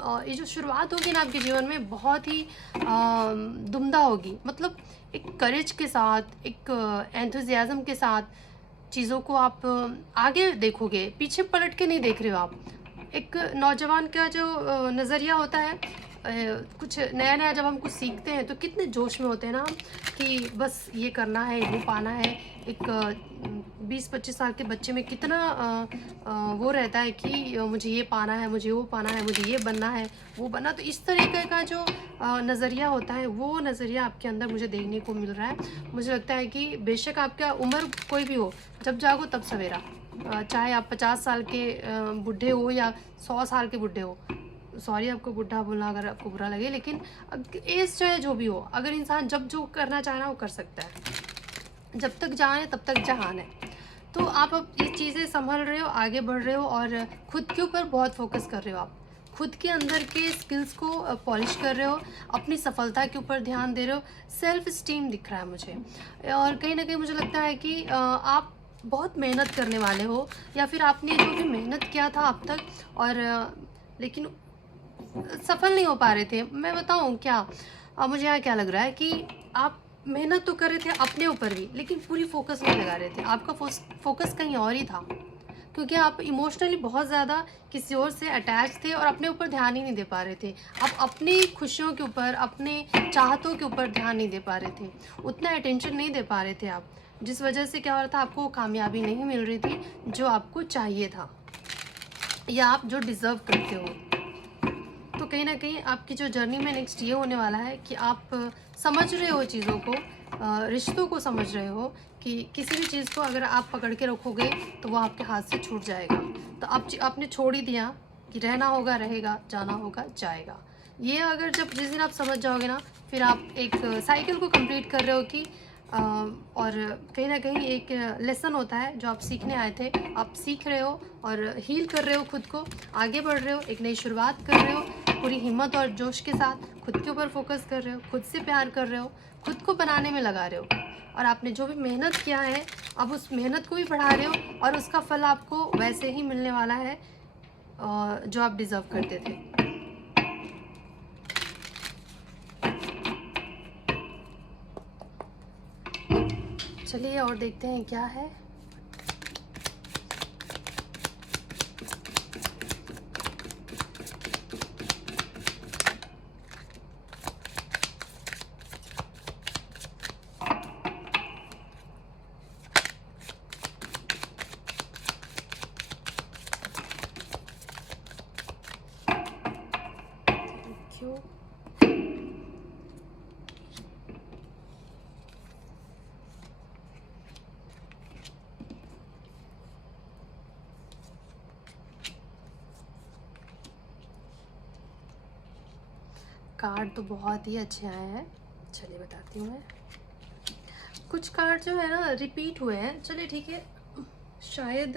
और ये जो शुरुआत होगी ना आपके जीवन में, बहुत ही दुमदा होगी। मतलब एक करेज के साथ, एक एंथुजियाज़म के साथ चीज़ों को आप आगे देखोगे, पीछे पलट के नहीं देख रहे हो आप। एक नौजवान का जो नज़रिया होता है, कुछ नया नया जब हम कुछ सीखते हैं तो कितने जोश में होते हैं ना हम, कि बस ये करना है, वो पाना है। एक 20-25 साल के बच्चे में कितना वो रहता है कि मुझे ये पाना है, मुझे वो पाना है, मुझे ये बनना है, वो बनना। तो इस तरीके का जो नज़रिया होता है, वो नज़रिया आपके अंदर मुझे देखने को मिल रहा है। मुझे लगता है कि बेशक आपका उम्र कोई भी हो, जब जागो तब सवेरा। चाहे आप 50 साल के बूढ़े हो या 100 साल के बूढ़े हो, सॉरी आपको बुढ़ा बोलना अगर आपको बुरा लगे, लेकिन एज चाहे जो भी हो, अगर इंसान जब जो करना चाहे ना वो कर सकता है। जब तक जान है तब तक जहान है। तो आप अब ये चीज़ें संभल रहे हो, आगे बढ़ रहे हो, और खुद के ऊपर बहुत फोकस कर रहे हो। आप खुद के अंदर के स्किल्स को पॉलिश कर रहे हो, अपनी सफलता के ऊपर ध्यान दे रहे हो। सेल्फ स्टीम दिख रहा है मुझे, और कहीं ना कहीं मुझे लगता है कि आप बहुत मेहनत करने वाले हो, या फिर आपने जो भी मेहनत किया था अब तक, और लेकिन सफल नहीं हो पा रहे थे। मैं बताऊँ क्या, मुझे यहाँ क्या लग रहा है कि आप मेहनत तो कर रहे थे अपने ऊपर भी, लेकिन पूरी फोकस नहीं लगा रहे थे। आपका फोकस कहीं और ही था, क्योंकि आप इमोशनली बहुत ज़्यादा किसी और से अटैच थे और अपने ऊपर ध्यान ही नहीं दे पा रहे थे। आप अपनी खुशियों के ऊपर, अपने चाहतों के ऊपर ध्यान नहीं दे पा रहे थे, उतना अटेंशन नहीं दे पा रहे थे आप, जिस वजह से क्या हो रहा था, आपको कामयाबी नहीं मिल रही थी जो आपको चाहिए था, या आप जो डिज़र्व करते हो। तो कहीं ना कहीं आपकी जो जर्नी में नेक्स्ट ये होने वाला है कि आप समझ रहे हो चीज़ों को, रिश्तों को समझ रहे हो, कि किसी भी चीज़ को अगर आप पकड़ के रखोगे तो वो आपके हाथ से छूट जाएगा। तो आपने छोड़ ही दिया कि रहना होगा रहेगा, जाना होगा जाएगा। ये अगर जब जिस दिन आप समझ जाओगे ना, फिर आप एक साइकिल को कंप्लीट कर रहे हो कि और कहीं ना कहीं एक लेसन होता है जो आप सीखने आए थे, आप सीख रहे हो और हील कर रहे हो, खुद को आगे बढ़ रहे हो, एक नई शुरुआत कर रहे हो, पूरी हिम्मत और जोश के साथ खुद के ऊपर फोकस कर रहे हो, खुद से प्यार कर रहे हो, खुद को बनाने में लगा रहे हो। और आपने जो भी मेहनत किया है, अब उस मेहनत को भी बढ़ा रहे हो, और उसका फल आपको वैसे ही मिलने वाला है जो आप डिज़र्व करते थे। चलिए और देखते हैं क्या है। Thank you. कार्ड तो बहुत ही अच्छे आए हैं। चलिए बताती हूँ मैं। कुछ कार्ड जो है ना रिपीट हुए हैं। चलिए ठीक है, शायद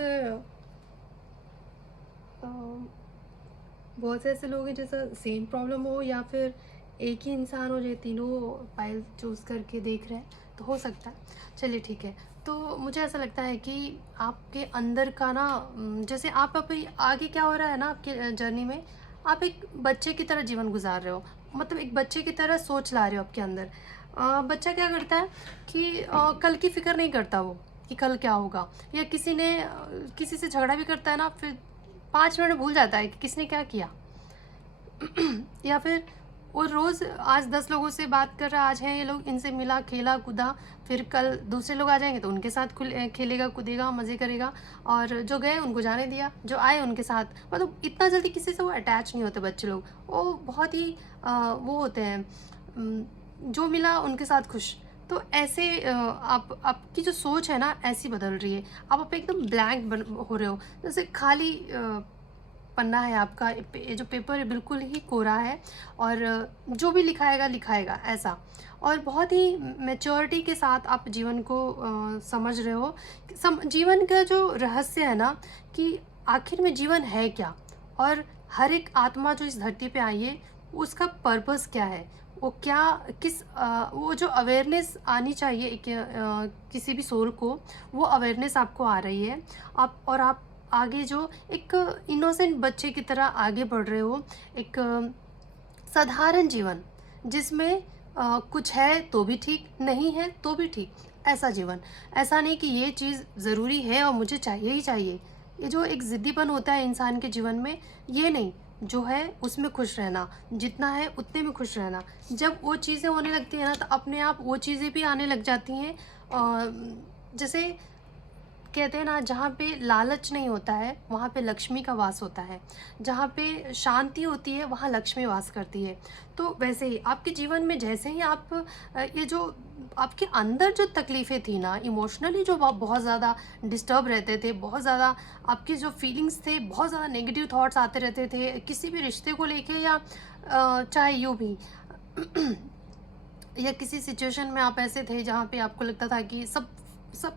बहुत से ऐसे लोग हैं जैसा सेम प्रॉब्लम हो, या फिर एक ही इंसान हो जो तीनों फाइल चूज़ करके देख रहे हैं, तो हो सकता है। चलिए ठीक है, तो मुझे ऐसा लगता है कि आपके अंदर का ना जैसे आप अभी आगे क्या हो रहा है ना आपके जर्नी में, आप एक बच्चे की तरह जीवन गुजार रहे हो। मतलब एक बच्चे की तरह सोच ला रहे हो आपके अंदर। बच्चा क्या करता है कि कल की फिक्र नहीं करता वो, कि कल क्या होगा, या किसी से झगड़ा भी करता है ना, फिर 5 मिनट भूल जाता है कि किसने क्या किया। या फिर वो रोज़ आज 10 लोगों से बात कर रहा, आज है ये लोग, इनसे मिला, खेला कूदा, फिर कल दूसरे लोग आ जाएंगे तो उनके साथ खेलेगा कूदेगा, मज़े करेगा, और जो गए उनको जाने दिया, जो आए उनके साथ। मतलब इतना जल्दी किसी से वो अटैच नहीं होते बच्चे लोग। वो बहुत ही वो होते हैं, जो मिला उनके साथ खुश। तो ऐसे आपकी जो सोच है ना ऐसी बदल रही है। आप एकदम ब्लैंक हो रहे हो, जैसे खाली पन्ना है आपका। ये जो पेपर है बिल्कुल ही कोरा है, और जो भी लिखाएगा लिखाएगा ऐसा। और बहुत ही मैच्योरिटी के साथ आप जीवन को समझ रहे हो। जीवन का जो रहस्य है ना, कि आखिर में जीवन है क्या, और हर एक आत्मा जो इस धरती पे आई है उसका पर्पस क्या है, वो क्या वो जो अवेयरनेस आनी चाहिए किसी भी सोल को, वो अवेयरनेस आपको आ रही है। आप आगे जो एक इनोसेंट बच्चे की तरह आगे बढ़ रहे हो। एक साधारण जीवन जिसमें कुछ है तो भी ठीक, नहीं है तो भी ठीक, ऐसा जीवन। ऐसा नहीं कि ये चीज़ ज़रूरी है और मुझे चाहिए ही चाहिए। ये जो एक ज़िद्दीपन होता है इंसान के जीवन में, ये नहीं। जो है उसमें खुश रहना, जितना है उतने में खुश रहना। जब वो चीज़ें होने लगती हैं ना, तो अपने आप वो चीज़ें भी आने लग जाती हैं। जैसे कहते हैं ना, जहाँ पे लालच नहीं होता है वहाँ पे लक्ष्मी का वास होता है। जहाँ पे शांति होती है वहाँ लक्ष्मी वास करती है। तो वैसे ही आपके जीवन में जैसे ही आप ये जो आपके अंदर जो तकलीफ़ें थी ना, इमोशनली जो आप बहुत ज़्यादा डिस्टर्ब रहते थे, बहुत ज़्यादा आपके जो फीलिंग्स थे, बहुत ज़्यादा नेगेटिव थॉट्स आते रहते थे किसी भी रिश्ते को लेके, या चाहे यूँ भी या किसी सिचुएशन में आप ऐसे थे जहाँ पे आपको लगता था कि सब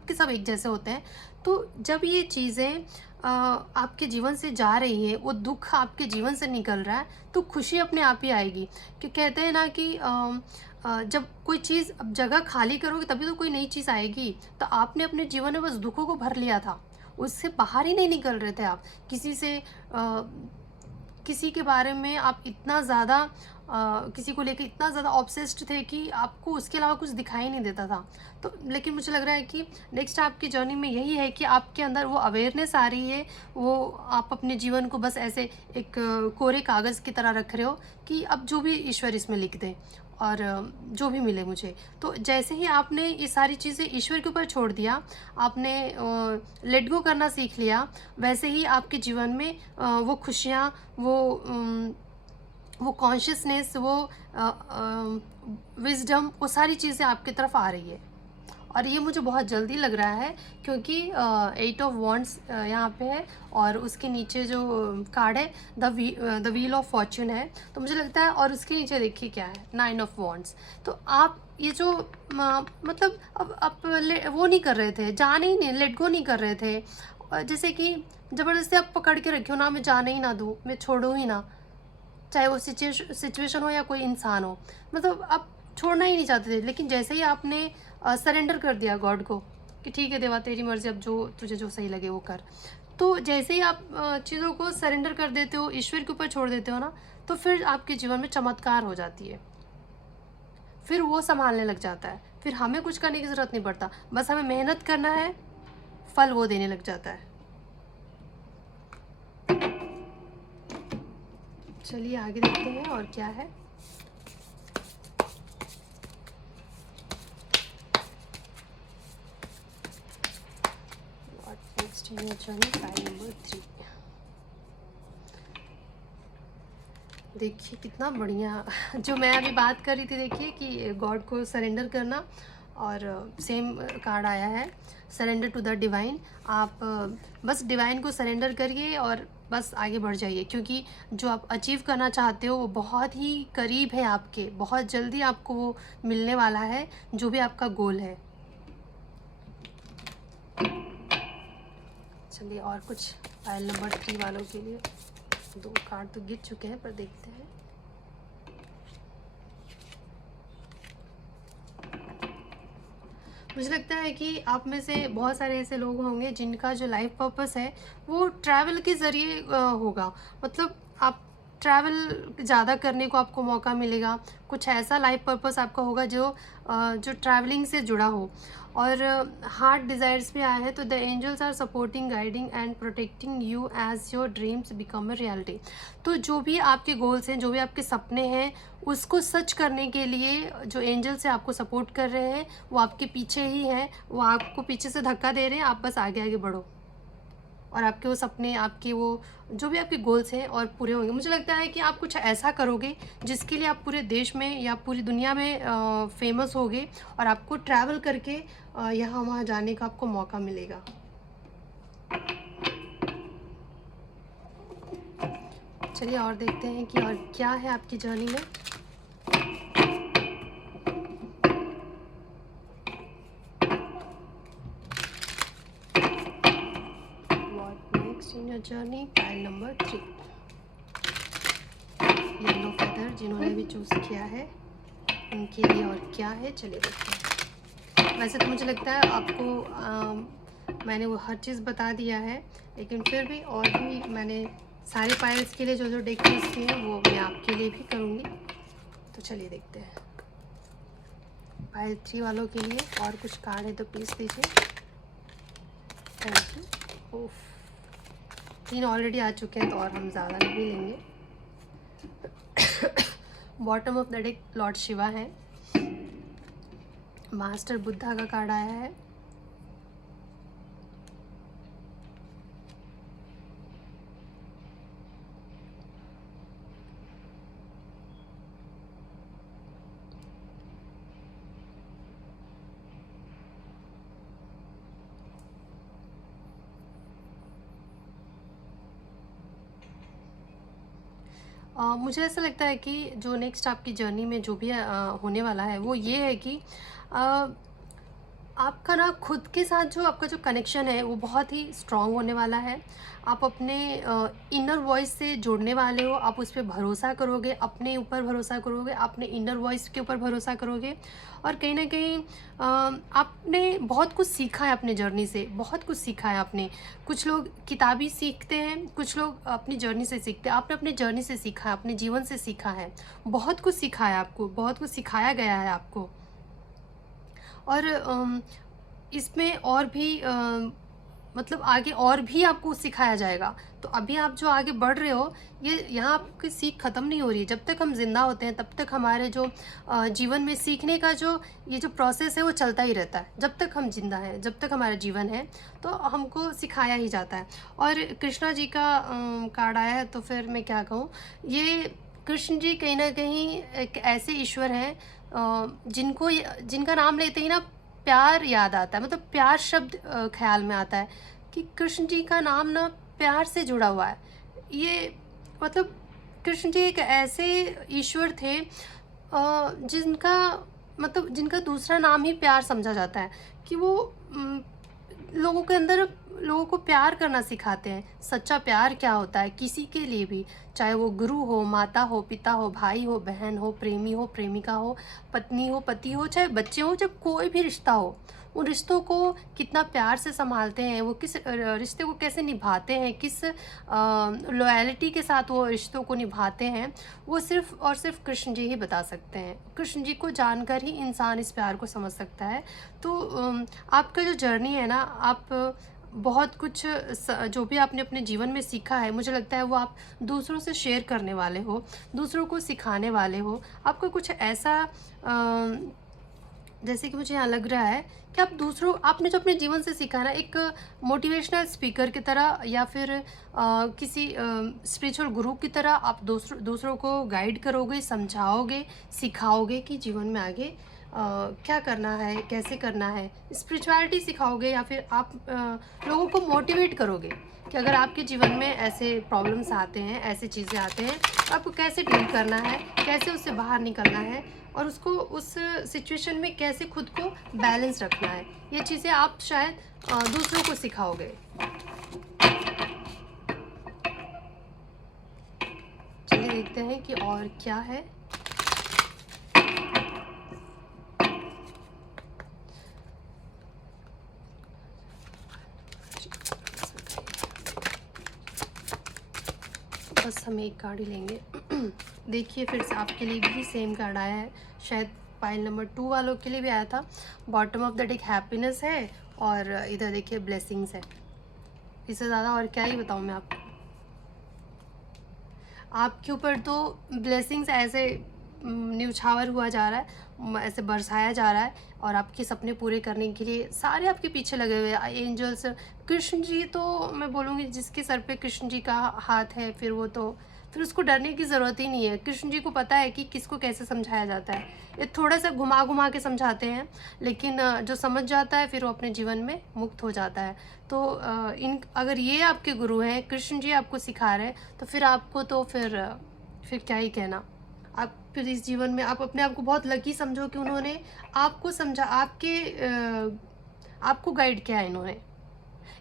के सब एक जैसे होते हैं। तो जब ये चीज़ें आपके जीवन से जा रही है, वो दुख आपके जीवन से निकल रहा है, तो खुशी अपने आप ही आएगी। कि कहते हैं ना कि जब कोई चीज़ अब जगह खाली करोगे तभी तो कोई नई चीज़ आएगी। तो आपने अपने जीवन में बस दुखों को भर लिया था, उससे बाहर ही नहीं निकल रहे थे आप। किसी के बारे में आप इतना ज़्यादा किसी को लेकर इतना ज़्यादा ऑब्सेस्ड थे कि आपको उसके अलावा कुछ दिखाई नहीं देता था। तो लेकिन मुझे लग रहा है कि नेक्स्ट आपकी जर्नी में यही है कि आपके अंदर वो अवेयरनेस आ रही है। वो आप अपने जीवन को बस ऐसे एक कोरे कागज़ की तरह रख रहे हो कि अब जो भी ईश्वर इसमें लिख दे, और जो भी मिले मुझे। तो जैसे ही आपने ये सारी चीज़ें ईश्वर के ऊपर छोड़ दिया, आपने लेट गो करना सीख लिया, वैसे ही आपके जीवन में वो खुशियाँ, वो कॉन्शियसनेस, वो विजडम, वो सारी चीज़ें आपकी तरफ आ रही है। और ये मुझे बहुत जल्दी लग रहा है, क्योंकि 8 ऑफ वॉन्ड्स यहाँ पे है, और उसके नीचे जो कार्ड है द व्हील ऑफ फॉर्च्यून है। तो मुझे लगता है, और उसके नीचे देखिए क्या है, 9 ऑफ वॉन्ड्स। तो आप ये जो मतलब अब आप वो नहीं कर रहे थे, जाने ही नहीं, लेट गो नहीं कर रहे थे। जैसे कि ज़बरदस्ती आप पकड़ के रखे हो ना, मैं जाने ही ना दूँ, मैं छोड़ूँ ही ना, चाहे वो सिचुएशन हो या कोई इंसान हो। मतलब आप छोड़ना ही नहीं चाहते थे। लेकिन जैसे ही आपने सरेंडर कर दिया गॉड को कि ठीक है देवा, तेरी मर्ज़ी, अब जो तुझे जो सही लगे वो कर। तो जैसे ही आप चीज़ों को सरेंडर कर देते हो, ईश्वर के ऊपर छोड़ देते हो ना, तो फिर आपके जीवन में चमत्कार हो जाती है। फिर वो संभालने लग जाता है। फिर हमें कुछ करने की ज़रूरत नहीं पड़ता, बस हमें मेहनत करना है, फल वो देने लग जाता है। चलिए आगे देखते हैं और क्या है। Next in your journey, file number 3। देखिए कितना बढ़िया जो मैं अभी बात कर रही थी, देखिए कि गॉड को सरेंडर करना, और सेम कार्ड आया है, सरेंडर टू द डिवाइन। आप बस डिवाइन को सरेंडर करिए, और बस आगे बढ़ जाइए, क्योंकि जो आप अचीव करना चाहते हो वो बहुत ही करीब है आपके, बहुत जल्दी आपको वो मिलने वाला है, जो भी आपका गोल है। चलिए और कुछ पायल नंबर 3 वालों के लिए। 2 कार्ड तो गिर चुके हैं, पर देखते हैं। मुझे लगता है कि आप में से बहुत सारे ऐसे लोग होंगे जिनका जो लाइफ पर्पस है वो ट्रैवल के ज़रिए होगा। मतलब आप ट्रैवल ज़्यादा करने को आपको मौका मिलेगा। कुछ ऐसा लाइफ पर्पस आपका होगा जो ट्रैवलिंग से जुड़ा हो। और हार्ट डिज़ायर्स भी आया है, तो the angels are supporting, guiding and protecting you as your dreams become a reality. तो जो भी आपके गोल्स हैं, जो भी आपके सपने हैं, उसको सच करने के लिए जो एंजल्स हैं आपको सपोर्ट कर रहे हैं, वो आपके पीछे ही हैं, वो आपको पीछे से धक्का दे रहे हैं, आप बस आगे आगे बढ़ो और आपके वो सपने, आपके वो जो भी आपके गोल्स हैं और पूरे होंगे। मुझे लगता है कि आप कुछ ऐसा करोगे जिसके लिए आप पूरे देश में या पूरी दुनिया में फेमस होगे, और आपको ट्रैवल करके यहाँ वहाँ जाने का आपको मौका मिलेगा। चलिए और देखते हैं कि और क्या है आपकी जर्नी में। What next in your journey? Pile number 3, yellow feather, जिन्होंने भी चूज़ किया है उनके लिए और क्या है, चलिए देखते हैं। वैसे तो मुझे लगता है आपको मैंने वो हर चीज़ बता दिया है, लेकिन फिर भी और भी मैंने सारे पायल्स के लिए जो जो डेक यूज़ किए हैं वो मैं आपके लिए भी करूँगी। तो चलिए देखते हैं पायल 3 वालों के लिए। और कुछ कार्ड है तो प्लीज़ दीजिए। Thank you. ओफ, 3 ऑलरेडी आ चुके हैं, तो और हम ज़्यादा नहीं लेंगे। Bottom of the deck Lord Shiva है, मास्टर बुद्धा का कार्ड आया है, मुझे ऐसा लगता है कि जो नेक्स्ट आपकी जर्नी में जो भी होने वाला है वो ये है कि अ, आपका ना खुद के साथ जो आपका जो कनेक्शन है वो बहुत ही स्ट्रांग होने वाला है। आप अपने इनर वॉइस से जुड़ने वाले हो, आप उस पर भरोसा करोगे, अपने ऊपर भरोसा करोगे, अपने इनर वॉइस के ऊपर भरोसा करोगे। और कहीं ना कहीं आपने बहुत कुछ सीखा है अपने जर्नी से, बहुत कुछ सीखा है आपने। कुछ लोग किताबी सीखते हैं, कुछ लोग अपनी जर्नी से सीखते हैं। आपने अपनी जर्नी से सीखा है, अपने जीवन से सीखा है, बहुत कुछ सीखा है आपको, बहुत कुछ सिखाया गया है आपको। और इसमें और भी मतलब आगे और भी आपको सिखाया जाएगा। तो अभी आप जो आगे बढ़ रहे हो, ये यहाँ आपकी सीख ख़त्म नहीं हो रही है। जब तक हम जिंदा होते हैं तब तक हमारे जो जीवन में सीखने का ये जो प्रोसेस है वो चलता ही रहता है। जब तक हम जिंदा हैं, जब तक हमारा जीवन है, तो हमको सिखाया ही जाता है। और कृष्णा जी का कार्ड आया है, तो फिर मैं क्या कहूँ, ये कृष्ण जी कहीं ना कहीं एक ऐसे ईश्वर हैं जिनका नाम लेते ही ना प्यार याद आता है। मतलब प्यार शब्द ख्याल में आता है कि कृष्ण जी का नाम ना प्यार से जुड़ा हुआ है। ये मतलब कृष्ण जी एक ऐसे ईश्वर थे जिनका मतलब जिनका दूसरा नाम ही प्यार समझा जाता है, कि वो लोगों के अंदर लोगों को प्यार करना सिखाते हैं। सच्चा प्यार क्या होता है किसी के लिए भी, चाहे वो गुरु हो, माता हो, पिता हो, भाई हो, बहन हो, प्रेमी हो, प्रेमिका हो, पत्नी हो, पति हो, चाहे बच्चे हो, चाहे कोई भी रिश्ता हो, उन रिश्तों को कितना प्यार से संभालते हैं, वो किस रिश्ते को कैसे निभाते हैं, किस लॉयल्टी के साथ वो रिश्तों को निभाते हैं, वो सिर्फ और सिर्फ कृष्ण जी ही बता सकते हैं। कृष्ण जी को जानकर ही इंसान इस प्यार को समझ सकता है। तो आपका जो जर्नी है ना, आप बहुत कुछ जो भी आपने अपने जीवन में सीखा है, मुझे लगता है वो आप दूसरों से शेयर करने वाले हो, दूसरों को सिखाने वाले हो। आपका कुछ ऐसा जैसे कि मुझे यहाँ लग रहा है कि आपने जो अपने जीवन से सीखा ना, एक मोटिवेशनल स्पीकर की तरह या फिर किसी स्पिरिचुअल गुरु की तरह आप दूसरों को गाइड करोगे, समझाओगे, सिखाओगे कि जीवन में आगे क्या करना है, कैसे करना है। स्पिरिचुअलिटी सिखाओगे या फिर आप लोगों को मोटिवेट करोगे कि अगर आपके जीवन में ऐसे प्रॉब्लम्स आते हैं, ऐसे चीज़ें आते हैं, तो आपको कैसे डील करना है, कैसे उससे बाहर निकलना है और उसको उस सिचुएशन में कैसे खुद को बैलेंस रखना है। ये चीज़ें आप शायद दूसरों को सिखाओगे। चलिए देखते हैं कि और क्या है। बस हम एक कार्ड ही लेंगे। देखिए फिर से आपके लिए भी सेम कार्ड आया है, शायद पाइल नंबर 2 वालों के लिए भी आया था। Bottom of the deck happiness है और इधर देखिए ब्लेसिंग्स है। इससे ज़्यादा और क्या ही बताऊँ मैं आपको। आपके ऊपर तो ब्लेसिंग्स ऐसे न्यूछावर हुआ जा रहा है, ऐसे बरसाया जा रहा है और आपके सपने पूरे करने के लिए सारे आपके पीछे लगे हुए हैं। एंजल्स, कृष्ण जी तो मैं बोलूँगी जिसके सर पे कृष्ण जी का हाथ है, फिर उसको डरने की ज़रूरत ही नहीं है। कृष्ण जी को पता है कि किसको कैसे समझाया जाता है। ये थोड़ा सा घुमा घुमा के समझाते हैं, लेकिन जो समझ जाता है फिर वो अपने जीवन में मुक्त हो जाता है। तो अगर ये आपके गुरु हैं, कृष्ण जी आपको सिखा रहे हैं, तो फिर आपको तो फिर क्या ही कहना। आप फिर इस जीवन में आप अपने आप को बहुत लकी समझो कि उन्होंने आपको समझा, आपको गाइड किया है इन्होंने।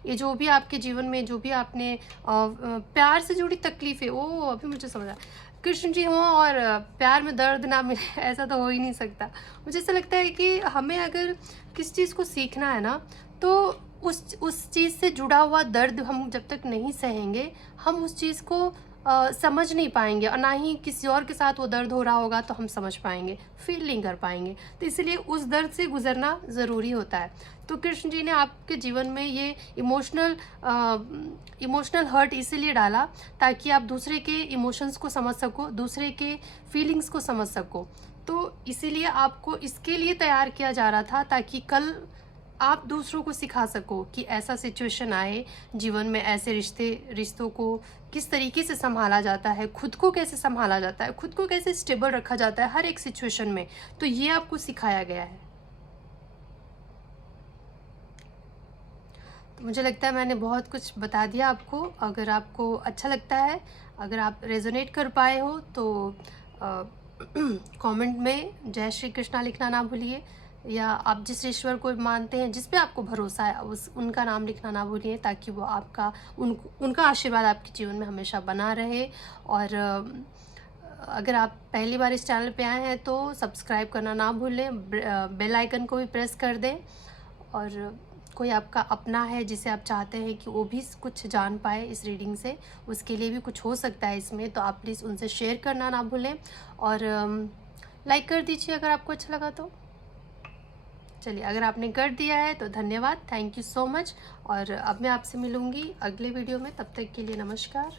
ये जो भी आपके जीवन में जो भी आपने प्यार से जुड़ी तकलीफ़ें, ओ अभी मुझे समझ आया, कृष्ण जी हों और प्यार में दर्द ना मिले ऐसा तो हो ही नहीं सकता। मुझे ऐसा लगता है कि हमें अगर किस चीज़ को सीखना है ना, तो उस चीज़ से जुड़ा हुआ दर्द हम जब तक नहीं सहेंगे, हम उस चीज़ को समझ नहीं पाएंगे और ना ही किसी और के साथ वो दर्द हो रहा होगा तो हम समझ पाएंगे, फील नहीं कर पाएंगे। तो इसलिए उस दर्द से गुजरना ज़रूरी होता है। तो कृष्ण जी ने आपके जीवन में ये इमोशनल हर्ट इसीलिए डाला ताकि आप दूसरे के इमोशंस को समझ सको, दूसरे के फीलिंग्स को समझ सको। तो इसीलिए आपको इसके लिए तैयार किया जा रहा था ताकि कल आप दूसरों को सिखा सको कि ऐसा सिचुएशन आए जीवन में, ऐसे रिश्तों को किस तरीके से संभाला जाता है, खुद को कैसे संभाला जाता है, खुद को कैसे स्टेबल रखा जाता है हर एक सिचुएशन में। तो ये आपको सिखाया गया है। तो मुझे लगता है मैंने बहुत कुछ बता दिया आपको। अगर आपको अच्छा लगता है, अगर आप रेजोनेट कर पाए हो तो कमेंट में जय श्री कृष्णा लिखना ना भूलिए, या आप जिस ईश्वर को मानते हैं, जिस पे आपको भरोसा है, उनका नाम लिखना ना भूलिए ताकि वो उनका आशीर्वाद आपके जीवन में हमेशा बना रहे। और अगर आप पहली बार इस चैनल पे आए हैं तो सब्सक्राइब करना ना भूलें, बेल आइकन को भी प्रेस कर दें। और कोई आपका अपना है जिसे आप चाहते हैं कि वो भी कुछ जान पाए इस रीडिंग से, उसके लिए भी कुछ हो सकता है इसमें, तो आप प्लीज़ उनसे शेयर करना ना भूलें और लाइक कर दीजिए अगर आपको अच्छा लगा तो। चलिए, अगर आपने कर दिया है तो धन्यवाद, थैंक यू सो मच। और अब मैं आपसे मिलूँगी अगले वीडियो में, तब तक के लिए नमस्कार।